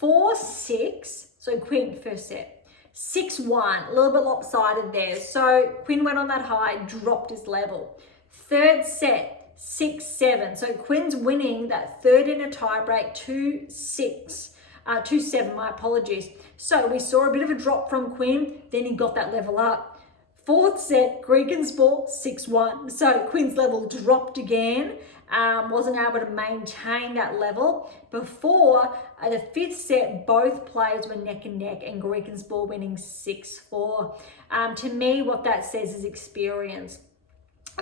4-6. So Quinn, first set. 6-1, a little bit lopsided there. So Quinn went on that high, dropped his level. Third set, 6-7. So Quinn's winning that third in a tiebreak, 2-6. 2-7, my apologies. So we saw a bit of a drop from Quinn, then he got that level up. Fourth set, Griekenspor, 6-1. So Quinn's level dropped again, wasn't able to maintain that level. Before the fifth set, both players were neck and neck, and Griekenspor winning 6-4. To me, what that says is experience.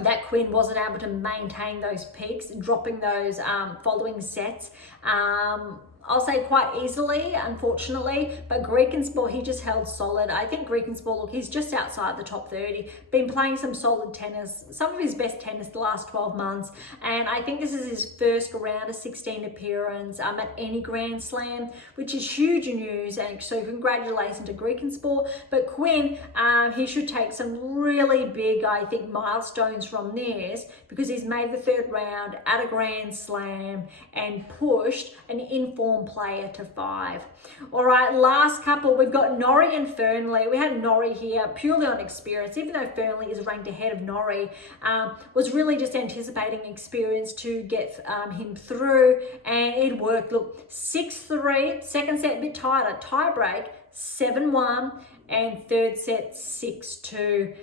That Quinn wasn't able to maintain those peaks, dropping those following sets. I'll say quite easily, unfortunately, but Griekenspor, he just held solid. I think Griekenspor, look, he's just outside the top 30, been playing some solid tennis, some of his best tennis the last 12 months, and I think this is his first round of 16 appearance at any Grand Slam, which is huge news, and so congratulations to Griekenspor. But Quinn, he should take some really big, I think, milestones from this, because he's made the third round at a Grand Slam and pushed an informed player to 5. All right, last couple, we've got Norrie and Fernley. We had Norrie here purely on experience, even though Fernley is ranked ahead of Norrie, was really just anticipating experience to get him through, and it worked. Look, 6-3, second set a bit tighter, tiebreak, 7-1, and third set, 6-2.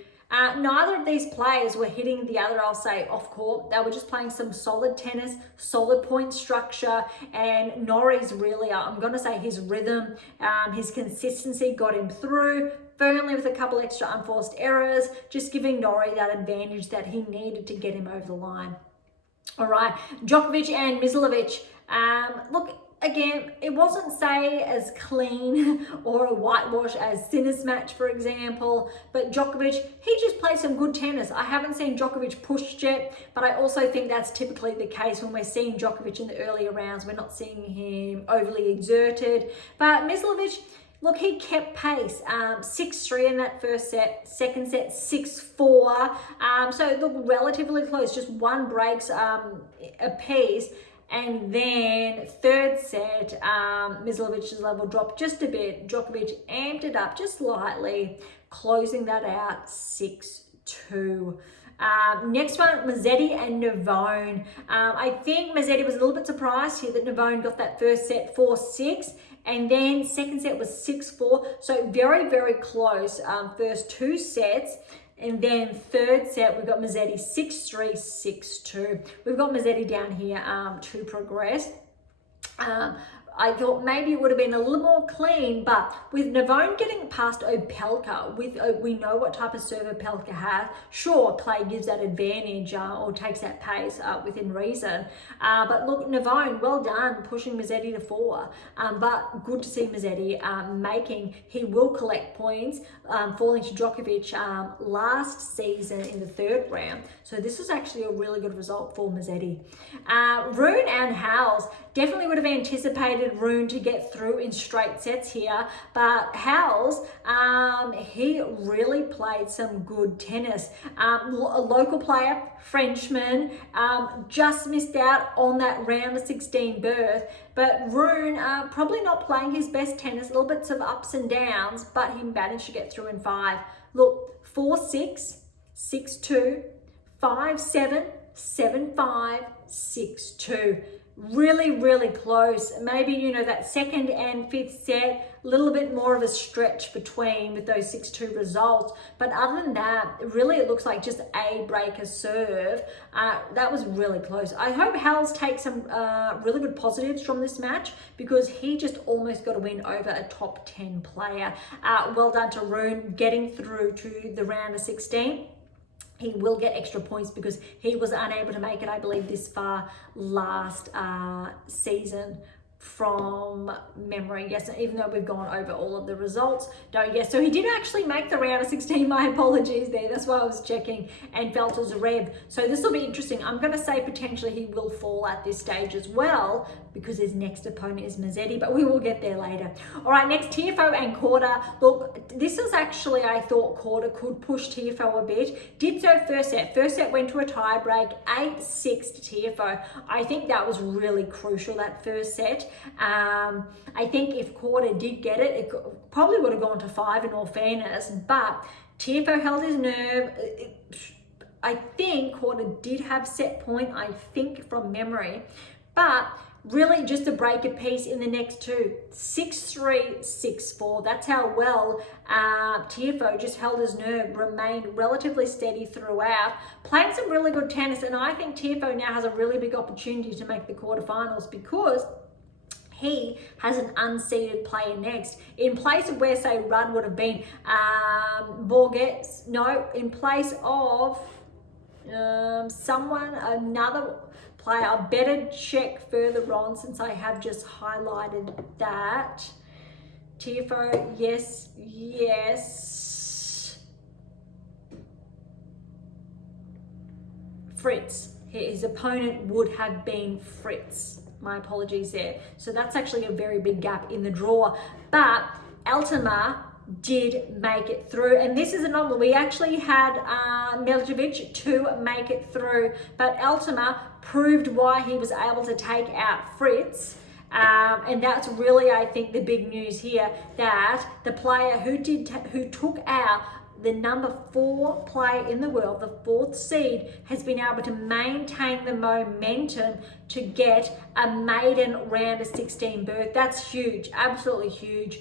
Neither of these players were hitting the other, I'll say, off court. They were just playing some solid tennis, solid point structure, and Norrie's really, I'm going to say his rhythm, his consistency got him through. Fernley with a couple extra unforced errors, just giving Norrie that advantage that he needed to get him over the line. All right, Djokovic and Mislovic. Look, again, it wasn't, say, as clean or a whitewash as Sinner's match, for example, but Djokovic, he just played some good tennis. I haven't seen Djokovic pushed yet, but I also think that's typically the case when we're seeing Djokovic in the earlier rounds. We're not seeing him overly exerted. But Mislovic, look, he kept pace. 6-3 in that first set, second set 6-4. So look, relatively close, just one breaks a piece. And then third set, Mislovic's level dropped just a bit. Djokovic amped it up just slightly, closing that out 6-2. Next one, Mazzetti and Navone. I think Mazzetti was a little bit surprised here that Navone got that first set 4-6, and then second set was 6-4. So very, very close first two sets. And then third set, we've got Mazzetti 6-3, 6-2. We've got Mazzetti down here to progress. I thought maybe it would have been a little more clean, but with Navone getting past Opelka, we know what type of serve Opelka has. Sure, clay gives that advantage or takes that pace within reason. But look, Navone, well done, pushing Mazzetti to 4. But good to see Mazzetti he will collect points, falling to Djokovic last season in the third round. So this is actually a really good result for Mazzetti. Rune and Halves, definitely would have anticipated Rune to get through in straight sets here, but Halves, he really played some good tennis. A local player, Frenchman, just missed out on that round of 16 berth, but Rune probably not playing his best tennis, little bits of ups and downs, but he managed to get through in 5. Look, 4-6, 6-2, 5-7, 7-5, 6-2. Really, really close. Maybe, you know, that second and fifth set, a little bit more of a stretch between with those 6-2 results. But other than that, really it looks like just a breaker serve. That was really close. I hope Halles takes some really good positives from this match, because he just almost got a win over a top 10 player. Well done to Rune getting through to the round of 16. He will get extra points because he was unable to make it, I believe, this far last season from memory. Yes, even though we've gone over all of the results. So he did actually make the round of 16. My apologies there. That's why I was checking, and felt as a Rev. So this will be interesting. I'm going to say potentially he will fall at this stage as well, because his next opponent is Mazzetti, but we will get there later. All right, next, Tiafoe and Korda. Look, this is actually, I thought Korda could push Tiafoe a bit. Did so first set. First set went to a tie break, 8-6 to Tiafoe. I think that was really crucial, that first set. I think if Korda did get it, it probably would have gone to 5 in all fairness, but Tiafoe held his nerve. I think Korda did have set point, I think, from memory, but really just a break a piece in the next two. 6-3, 6-4. That's how well Tiafoe just held his nerve, remained relatively steady throughout, playing some really good tennis, and I think Tiafoe now has a really big opportunity to make the quarterfinals, because he has an unseeded player next. In place of where, say, Rudd would have been, Borges, no, in place of another player. I better check further on since I have just highlighted that. Tiafoe, yes. Fritz. His opponent would have been Fritz. My apologies there. So that's actually a very big gap in the draw. But Altmaier did make it through, and this is a normal. We actually had Miljevic to make it through, but Altmaier proved why he was able to take out Fritz. And that's really, I think, the big news here, that the player who took out the number 4 player in the world, the 4th seed, has been able to maintain the momentum to get a maiden round of 16 berth. That's huge, absolutely huge.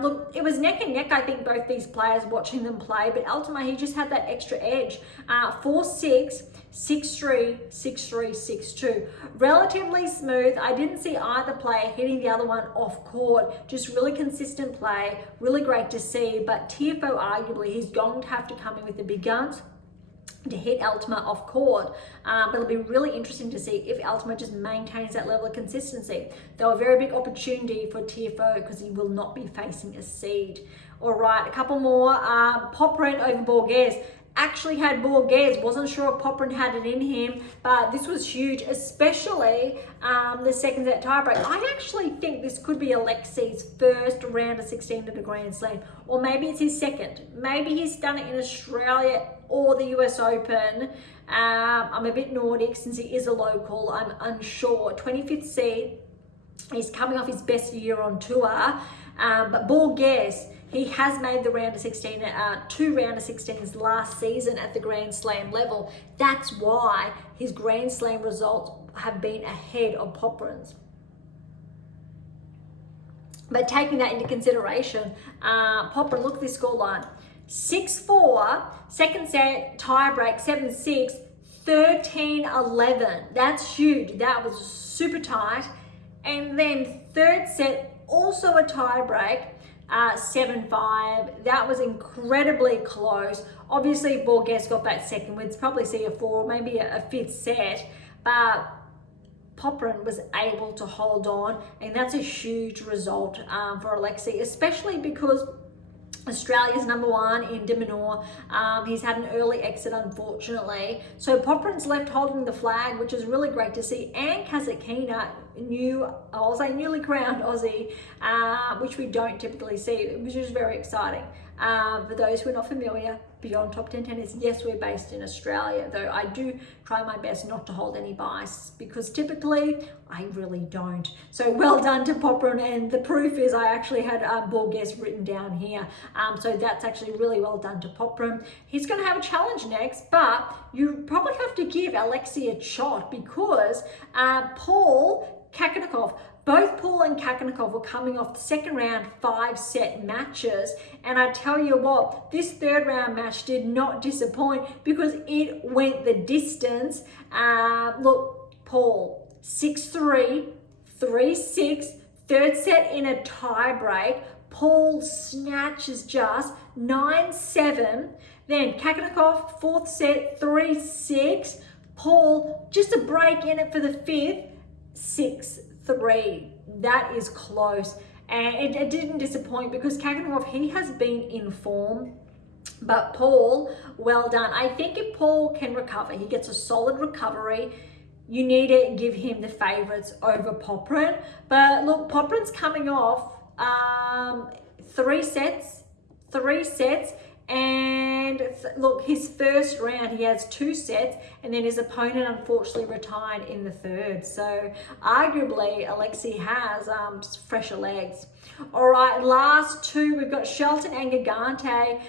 Look, it was neck and neck, I think, both these players watching them play, but ultimately he just had that extra edge. 4-6, 6-3, 6-3, 6-2. Relatively smooth. I didn't see either player hitting the other one off court. Just really consistent play. Really great to see. But Tiafoe, arguably, he's going to have to come in with the big guns to hit Altmaier off court. But it'll be really interesting to see if Altmaier just maintains that level of consistency. Though a very big opportunity for Tiafoe, because he will not be facing a seed. All right, a couple more. Poprin over Borges. Actually had Borges, wasn't sure if Poprin had it in him, but this was huge, especially the second set tiebreak. I actually think this could be Alexei's first round of 16 at a Grand Slam, or maybe it's his second. Maybe he's done it in Australia or the US Open. I'm a bit Nordic since he is a local. I'm unsure. 25th seed. He's coming off his best year on tour. But Berge, he has made the round of 16, 2 round of 16s last season at the Grand Slam level. That's why his Grand Slam results have been ahead of Popyrin's. But taking that into consideration, Popyrin, look at this scoreline. 6-4, second set, tie break, 7-6, 13-11. That's huge. That was super tight. And then third set, also a tie break, 7-5. That was incredibly close. Obviously, Berge got that second. We'd probably see a 4, maybe a 5th set. But Popyrin was able to hold on, and that's a huge result for Alexei, especially because Australia's #1 in de Minaur. He's had an early exit, unfortunately. So Popyrin's left holding the flag, which is really great to see. And Kazakhina, newly crowned Aussie, which we don't typically see, which is very exciting. For those who are not familiar, Beyond Top 10 Tennis, yes, we're based in Australia, though I do try my best not to hold any bias because typically I really don't. So well done to Popyrin, and the proof is I actually had Berge written down here. So that's actually really well done to Popyrin. He's going to have a challenge next, but you probably have to give Alexei a shot because Paul Kakanakov, both Paul and Kakanakov were coming off the second round 5-set matches. And I tell you what, this third round match did not disappoint because it went the distance. Look, Paul, 6-3, 3-6, third set in a tie break. Paul snatches just 9-7. Then Kakanakov, fourth set, 3-6. Paul, just a break in it for the fifth, 6-3. That is close, and it didn't disappoint because Kakanakov, he has been in form. But Paul, well done. I think if Paul can recover, he gets a solid recovery, you need to give him the favourites over Popyrin. But look, Popyrin's coming off 3 sets, and look, his first round, he has 2 sets, and then his opponent unfortunately retired in the third. So arguably, Alexei has fresher legs. All right, last 2, we've got Shelton and Gigante.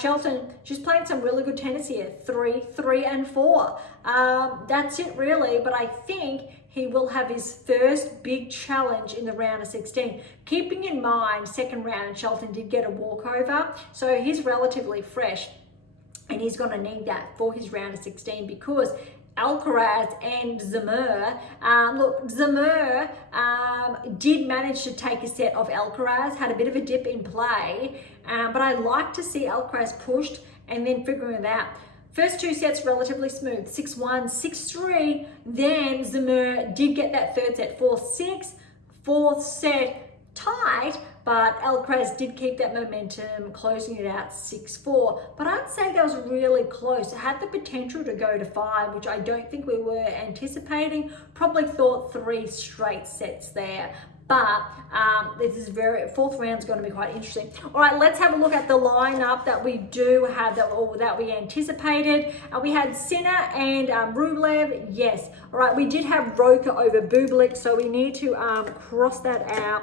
Shelton just playing some really good tennis here, 3 and 4. That's it really, but I think he will have his first big challenge in the round of 16. Keeping in mind, second round, Shelton did get a walkover, so he's relatively fresh, and he's going to need that for his round of 16 because Alcaraz and Zimmer, look, Zimmer did manage to take a set of Alcaraz, had a bit of a dip in play, but I like to see Alcaraz pushed and then figuring it out. First 2 sets relatively smooth, 6-1, 6-3. Then Zimmer did get that third set, 4-6. Fourth set tight, but Alcaraz did keep that momentum, closing it out 6-4. But I'd say that was really close. It had the potential to go to 5, which I don't think we were anticipating. Probably thought 3 straight sets there. But this is fourth round's going to be quite interesting. All right, let's have a look at the lineup that we do have that we anticipated. We had Sinner and Rublev. Yes. All right, we did have Roca over Bublik, so we need to cross that out.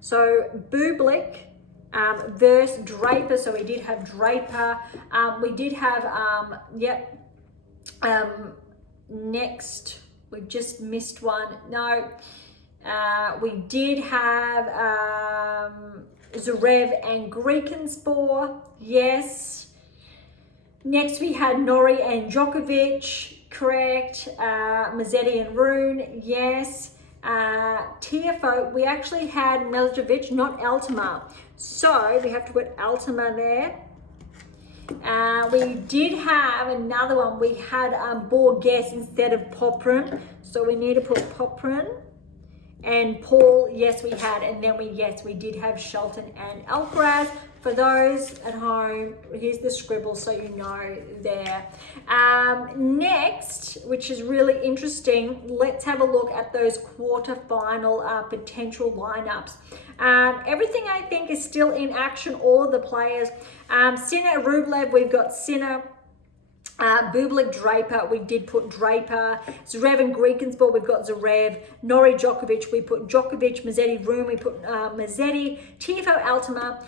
So Bublik versus Draper. So we did have Draper. We did have next. We just missed one. No. We did have Zverev and Greekenspor, yes. Next we had Norrie and Djokovic, correct. Mazzetti and Rune, yes. TFO, we actually had Meljovic, not Altama. So we have to put Altama there. We did have another one. We had Berge instead of Popyrin. So we need to put Popyrin. And Paul, yes, we had, and then we did have Shelton and Alcaraz. For those at home, here's the scribble so you know there. Next, which is really interesting, let's have a look at those quarterfinal potential lineups. Everything I think is still in action, all of the players. Sinner, Rublev, we've got Sinner. Bublik Draper, we did put Draper. Zverev and Greekensburg, we've got Zverev. Norrie Djokovic, we put Djokovic. Mazzetti Rune, we put Mazzetti. Tiafoe Altama,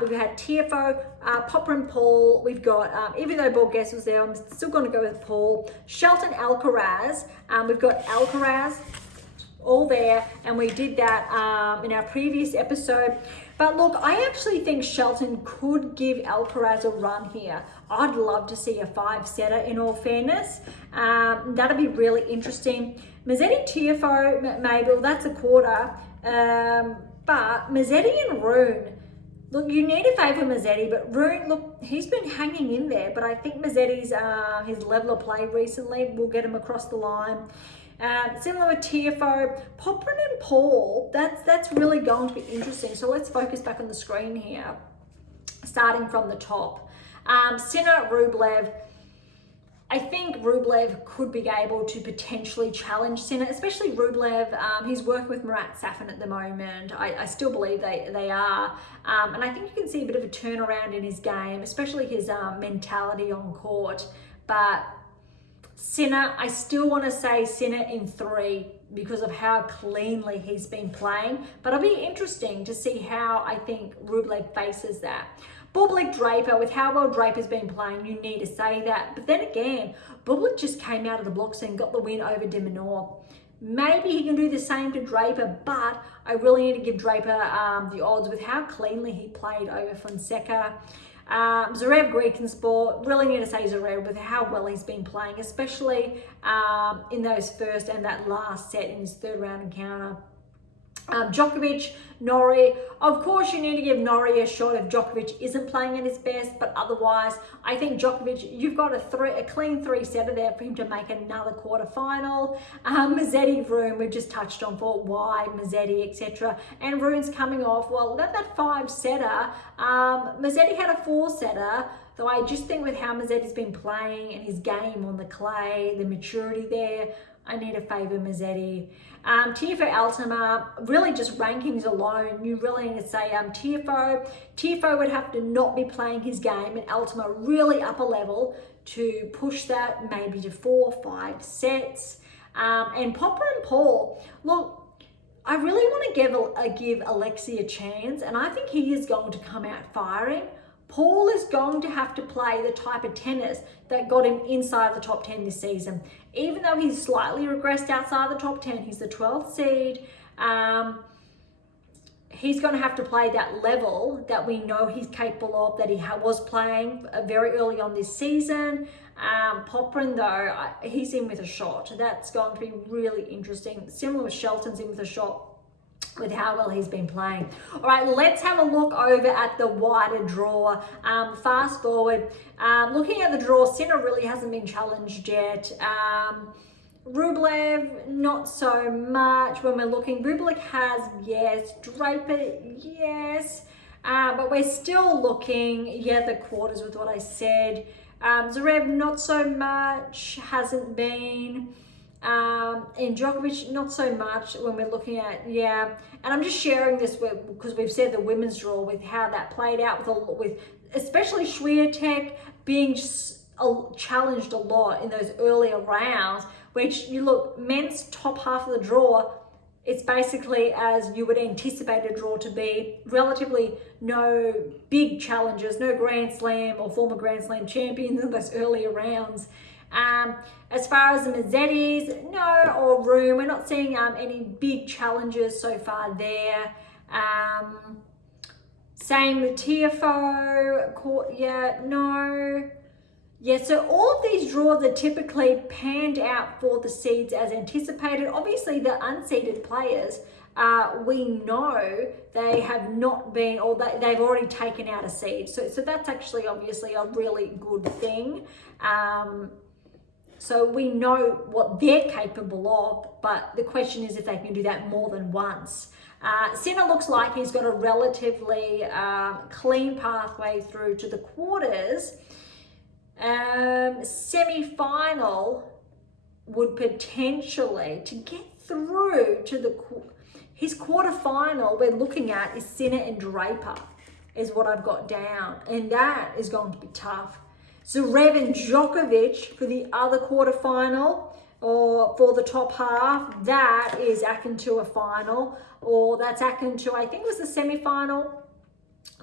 we've had Tiafoe. Popper and Paul, we've got, even though Borges was there, I'm still going to go with Paul. Shelton Alcaraz, we've got Alcaraz all there, and we did that in our previous episode. But look, I actually think Shelton could give Alcaraz a run here. I'd love to see a 5-setter in all fairness. That'd be really interesting. Mazzetti Tiafoe, maybe, well, that's a quarter. But Mazzetti and Rune, look, you need to favour Mazzetti, but Rune, look, he's been hanging in there. But I think Mazzetti's his level of play recently will get him across the line. Similar with Tiafoe, Popper and Paul, that's really going to be interesting. So let's focus back on the screen here, starting from the top. Sinner, Rublev. I think Rublev could be able to potentially challenge Sinner, especially Rublev. He's working with Murat Safin at the moment. I still believe they are. And I think you can see a bit of a turnaround in his game, especially his mentality on court. But Sinner, I still want to say Sinner in 3 because of how cleanly he's been playing. But it'll be interesting to see how I think Rublev faces that. Bublik Draper, with how well Draper's been playing, you need to say that. But then again, Bublik just came out of the blocks and got the win over De Minaur. Maybe he can do the same to Draper, but I really need to give Draper the odds with how cleanly he played over Fonseca. Zverev Greekensburg, really need to say Zverev with how well he's been playing, especially in those first and that last set in his 3rd round encounter. Djokovic, Norrie, of course you need to give Norrie a shot if Djokovic isn't playing at his best, but otherwise I think Djokovic, you've got a clean 3-setter there for him to make another quarterfinal. Mazzetti, Rune, we've just touched on for why Mazzetti, etc. And Rune's coming off, well, that 5-setter, Mazzetti had a 4-setter, though I just think with how Mazzetti's been playing and his game on the clay, the maturity there, I need to favour Mazzetti. Tiafoe Altama, really just rankings alone, you really need to say Tiafoe. Tiafoe would have to not be playing his game and Altama really up a level to push that maybe to 4-5 sets. And Popper and Paul, look, I really want to give Alexei a chance, and I think he is going to come out firing. Paul is going to have to play the type of tennis that got him inside the top 10 this season. Even though he's slightly regressed outside the top 10, he's the 12th seed. He's going to have to play that level that we know he's capable of, that he was playing very early on this season. Popperin, though, he's in with a shot. That's going to be really interesting. Similar with Shelton's in with a shot, with how well he's been playing. All right, let's have a look over at the wider draw. Fast forward, looking at the draw, Sinner really hasn't been challenged yet. Rublev, not so much when we're looking. Bublik has, yes. Draper, yes. But we're still looking, the quarters with what I said. Zverev, not so much, hasn't been. And Djokovic, not so much when we're looking at, and I'm just sharing this because we've said the women's draw with how that played out with especially Swiatek being challenged a lot in those earlier rounds, which you look, men's top half of the draw, it's basically as you would anticipate a draw to be, relatively no big challenges, no Grand Slam or former Grand Slam champions in those earlier rounds. As far as the Mazzettis, no, or Rune, we're not seeing any big challenges so far there. Same with Tiafoe, no. So all of these draws are typically panned out for the seeds as anticipated. Obviously, the unseeded players, we know they have not been, or they've already taken out a seed. So that's actually obviously a really good thing. So we know what they're capable of, but the question is if they can do that more than once. Sinner looks like he's got a relatively clean pathway through to the quarters. Semi-final would potentially, to get through to his quarter-final we're looking at is Sinner and Draper, is what I've got down. And that is going to be tough. Zverev and Djokovic for the other quarterfinal, or for the top half, that is akin to a final, or that's akin to, I think it was the semi-final,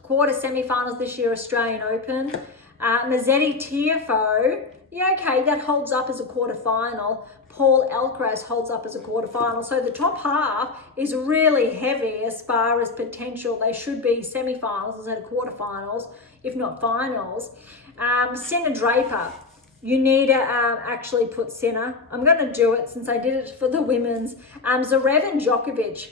quarter semi-finals this year, Australian Open. Mazzetti Tiafoe, yeah, okay, that holds up as a quarterfinal. Paul Alcaraz holds up as a quarterfinal. So the top half is really heavy as far as potential. They should be semi-finals instead of quarterfinals, if not finals. Sinner Draper, you need to actually put Sinner. I'm going to do it since I did it for the women's. Zverev and Djokovic,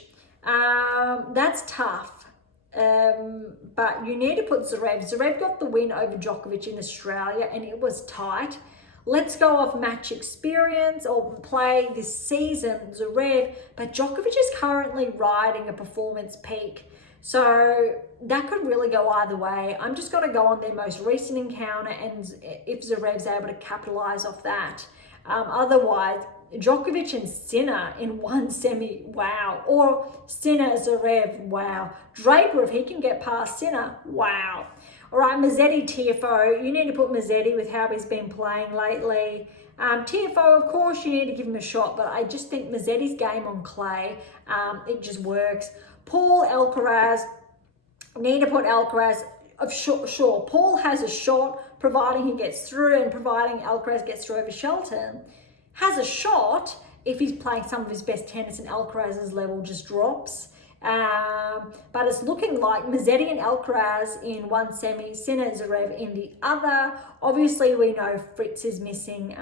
that's tough. But you need to put Zverev. Zverev got the win over Djokovic in Australia and it was tight. Let's go off match experience or play this season, Zverev, but Djokovic is currently riding a performance peak. So that could really go either way. I'm just going to go on their most recent encounter and if Zverev's able to capitalize off that. Otherwise, Djokovic and Sinner in one semi, wow. Or Sinner, Zverev, wow. Draper, if he can get past Sinner, wow. All right, Mazzetti Tiafoe, you need to put Mazzetti with how he's been playing lately. Tiafoe, of course, you need to give him a shot, but I just think Mazzetti's game on clay, it just works. Paul Alcaraz, need to put Alcaraz, sure, Paul has a shot, providing he gets through and providing Alcaraz gets through over Shelton. Has a shot if he's playing some of his best tennis and Alcaraz's level just drops. But it's looking like Mazzetti and Alcaraz in one semi, Sinner Zverev in the other. Obviously, we know Fritz is missing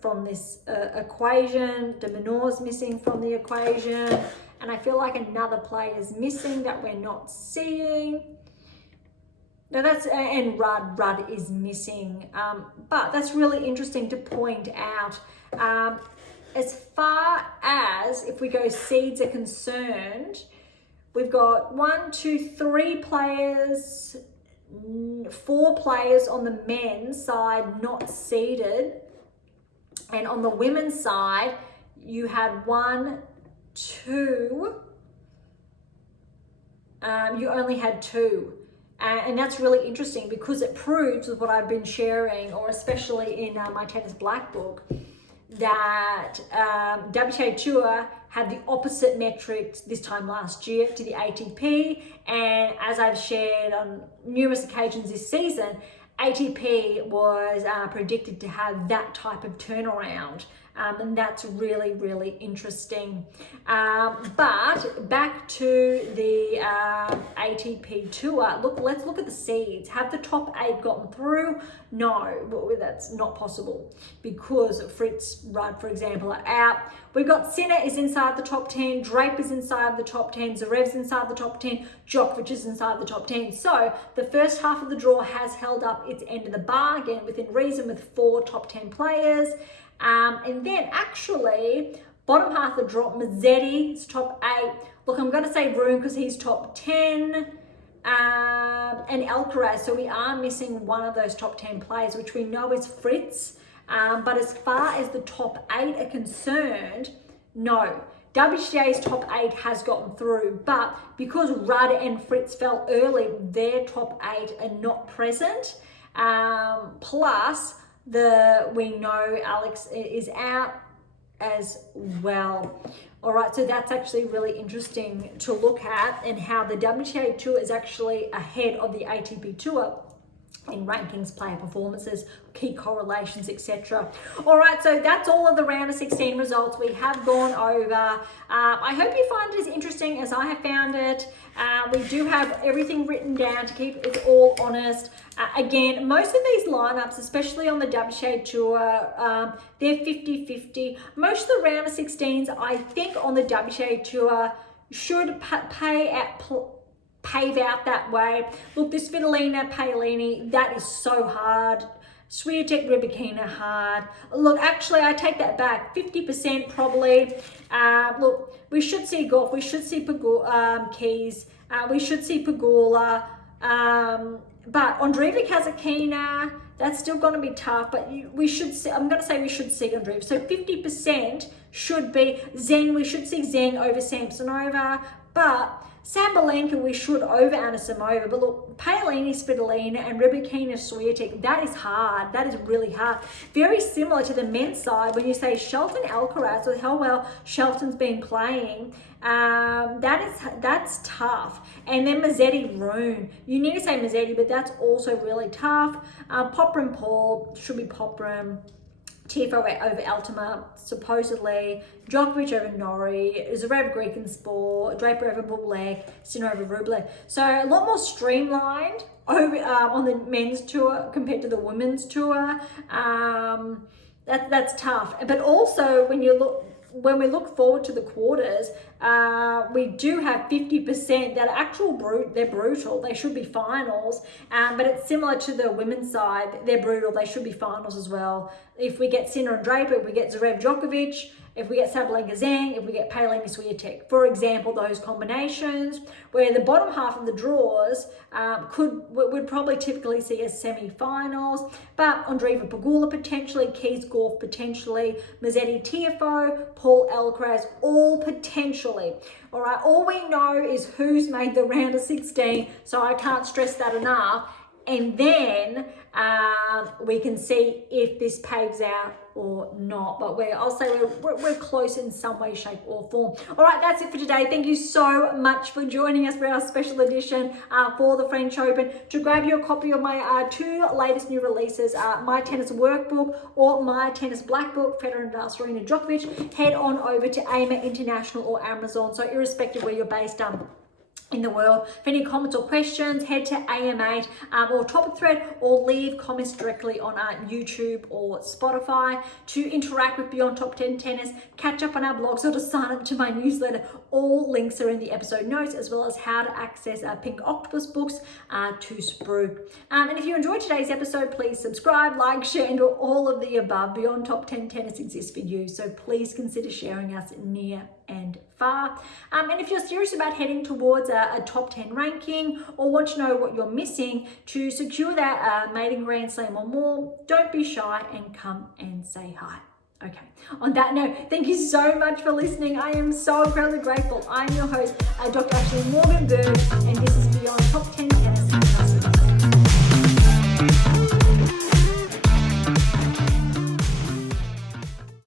from this equation. De Minaur's missing from the equation. And I feel like another player is missing that we're not seeing. Now that's, and Rudd is missing. But that's really interesting to point out. As far as, if we go seeds are concerned, we've got 4 players on the men's side not seeded. And on the women's side, you had 1, 2, you only had 2. And that's really interesting because it proves with what I've been sharing, or especially in my Tennis Black Book, that WTA Tour had the opposite metrics this time last year to the ATP. And as I've shared on numerous occasions this season, ATP was predicted to have that type of turnaround. And that's really, really interesting. But back to the ATP Tour. Let's look at the seeds. Have the top 8 gotten through? No, that's not possible because Fritz, Rudd, for example, are out. We've got Sinner is inside the top 10, Draper's inside the top 10, Zverev's inside the top 10, Djokovic is inside the top 10. So the first half of the draw has held up its end of the bargain within reason with 4 top 10 players. And then actually, bottom half of the draw, Mazzetti's top 8. Look, I'm going to say Rune because he's top 10. And Alcaraz. So we are missing one of those top 10 players, which we know is Fritz. But as far as the top 8 are concerned, no. WTA's top 8 has gotten through. But because Rudd and Fritz fell early, their top 8 are not present. Plus, we know Alex is out as well. All right, so that's actually really interesting to look at, and how the WTA Tour is actually ahead of the ATP Tour in rankings, player performances, key correlations, etc. All right, so that's all of the round of 16 results we have gone over. I hope you find it as interesting as I have found it. We do have everything written down to keep it all honest. Again, most of these lineups, especially on the WTA Tour, they're 50-50. Most of the round of 16s, I think, on the WTA Tour should pave out that way. Look, this Svitolina, Paolini, that is so hard. Swiatek, Rybakina, hard. Look, actually, I take that back. 50% probably. Look, we should see Goff. We should see Keys. We should see Pegula. But Andreeva Kasatkina, that's still going to be tough. But we should see, I'm going to say we should see Andreeva. So 50% should be Zeng. We should see Zeng over Samsonova. But Sabalenka, we should over Anisimova. But look, Paolini, Svitolina, and Rybakina, Swiatek, that is hard. That is really hard. Very similar to the men's side when you say Shelton, Alcaraz, with how well Shelton's been playing. That's tough. And then Mazzetti, Rune. You need to say Mazzetti, but that's also really tough. Popram, Paul, should be Popram. Tiafoe over Altama, supposedly. Djokovic over Norrie. Zverev, Greek and Sport. Draper over Bublik. Sinner over Rublev. So a lot more streamlined over on the men's tour compared to the women's tour. That's tough. But also when we look forward to the quarters, we do have 50% that are they're brutal. They should be finals. But it's similar to the women's side. They're brutal. They should be finals as well. If we get Sinner and Draper, if we get Zverev, Djokovic, if we get Sabalenka, Zhang, if we get Paolini, Swiatek, for example, those combinations, where the bottom half of the draws would probably typically see as semi-finals, but Andreeva Pegula potentially, Keys Gorf potentially, Mazzetti, Tiafoe, Paul Alcaraz, all potentially. All right, all we know is who's made the round of 16, so I can't stress that enough. And then we can see if this paves out or not. But I'll say we're close in some way, shape or form. All right, that's it for today. Thank you so much for joining us for our special edition for the French Open. To grab your copy of my two latest new releases, My Tennis Workbook or My Tennis Black Book, Federer, Nadal, Serena, Djokovic, head on over to AM8 International or Amazon. So irrespective where you're based in the world. For any comments or questions, head to AM8 or topic thread, or leave comments directly on YouTube or Spotify. To interact with Beyond Top 10 Tennis, catch up on our blogs, or to sign up to my newsletter, all links are in the episode notes, as well as how to access our Pink Octopus books to Sprue. And if you enjoyed today's episode, please subscribe, like, share, and do all of the above. Beyond Top 10 Tennis exists for you, so please consider sharing us near and far. And if you're serious about heading towards a top 10 ranking, or want to know what you're missing to secure that maiden Grand Slam or more, don't be shy and come and say hi. Okay, on that note, thank you so much for listening. I am so incredibly grateful. I'm your host, Dr. Ashley Morgan Berge, and this is Beyond Top 10 Tennis.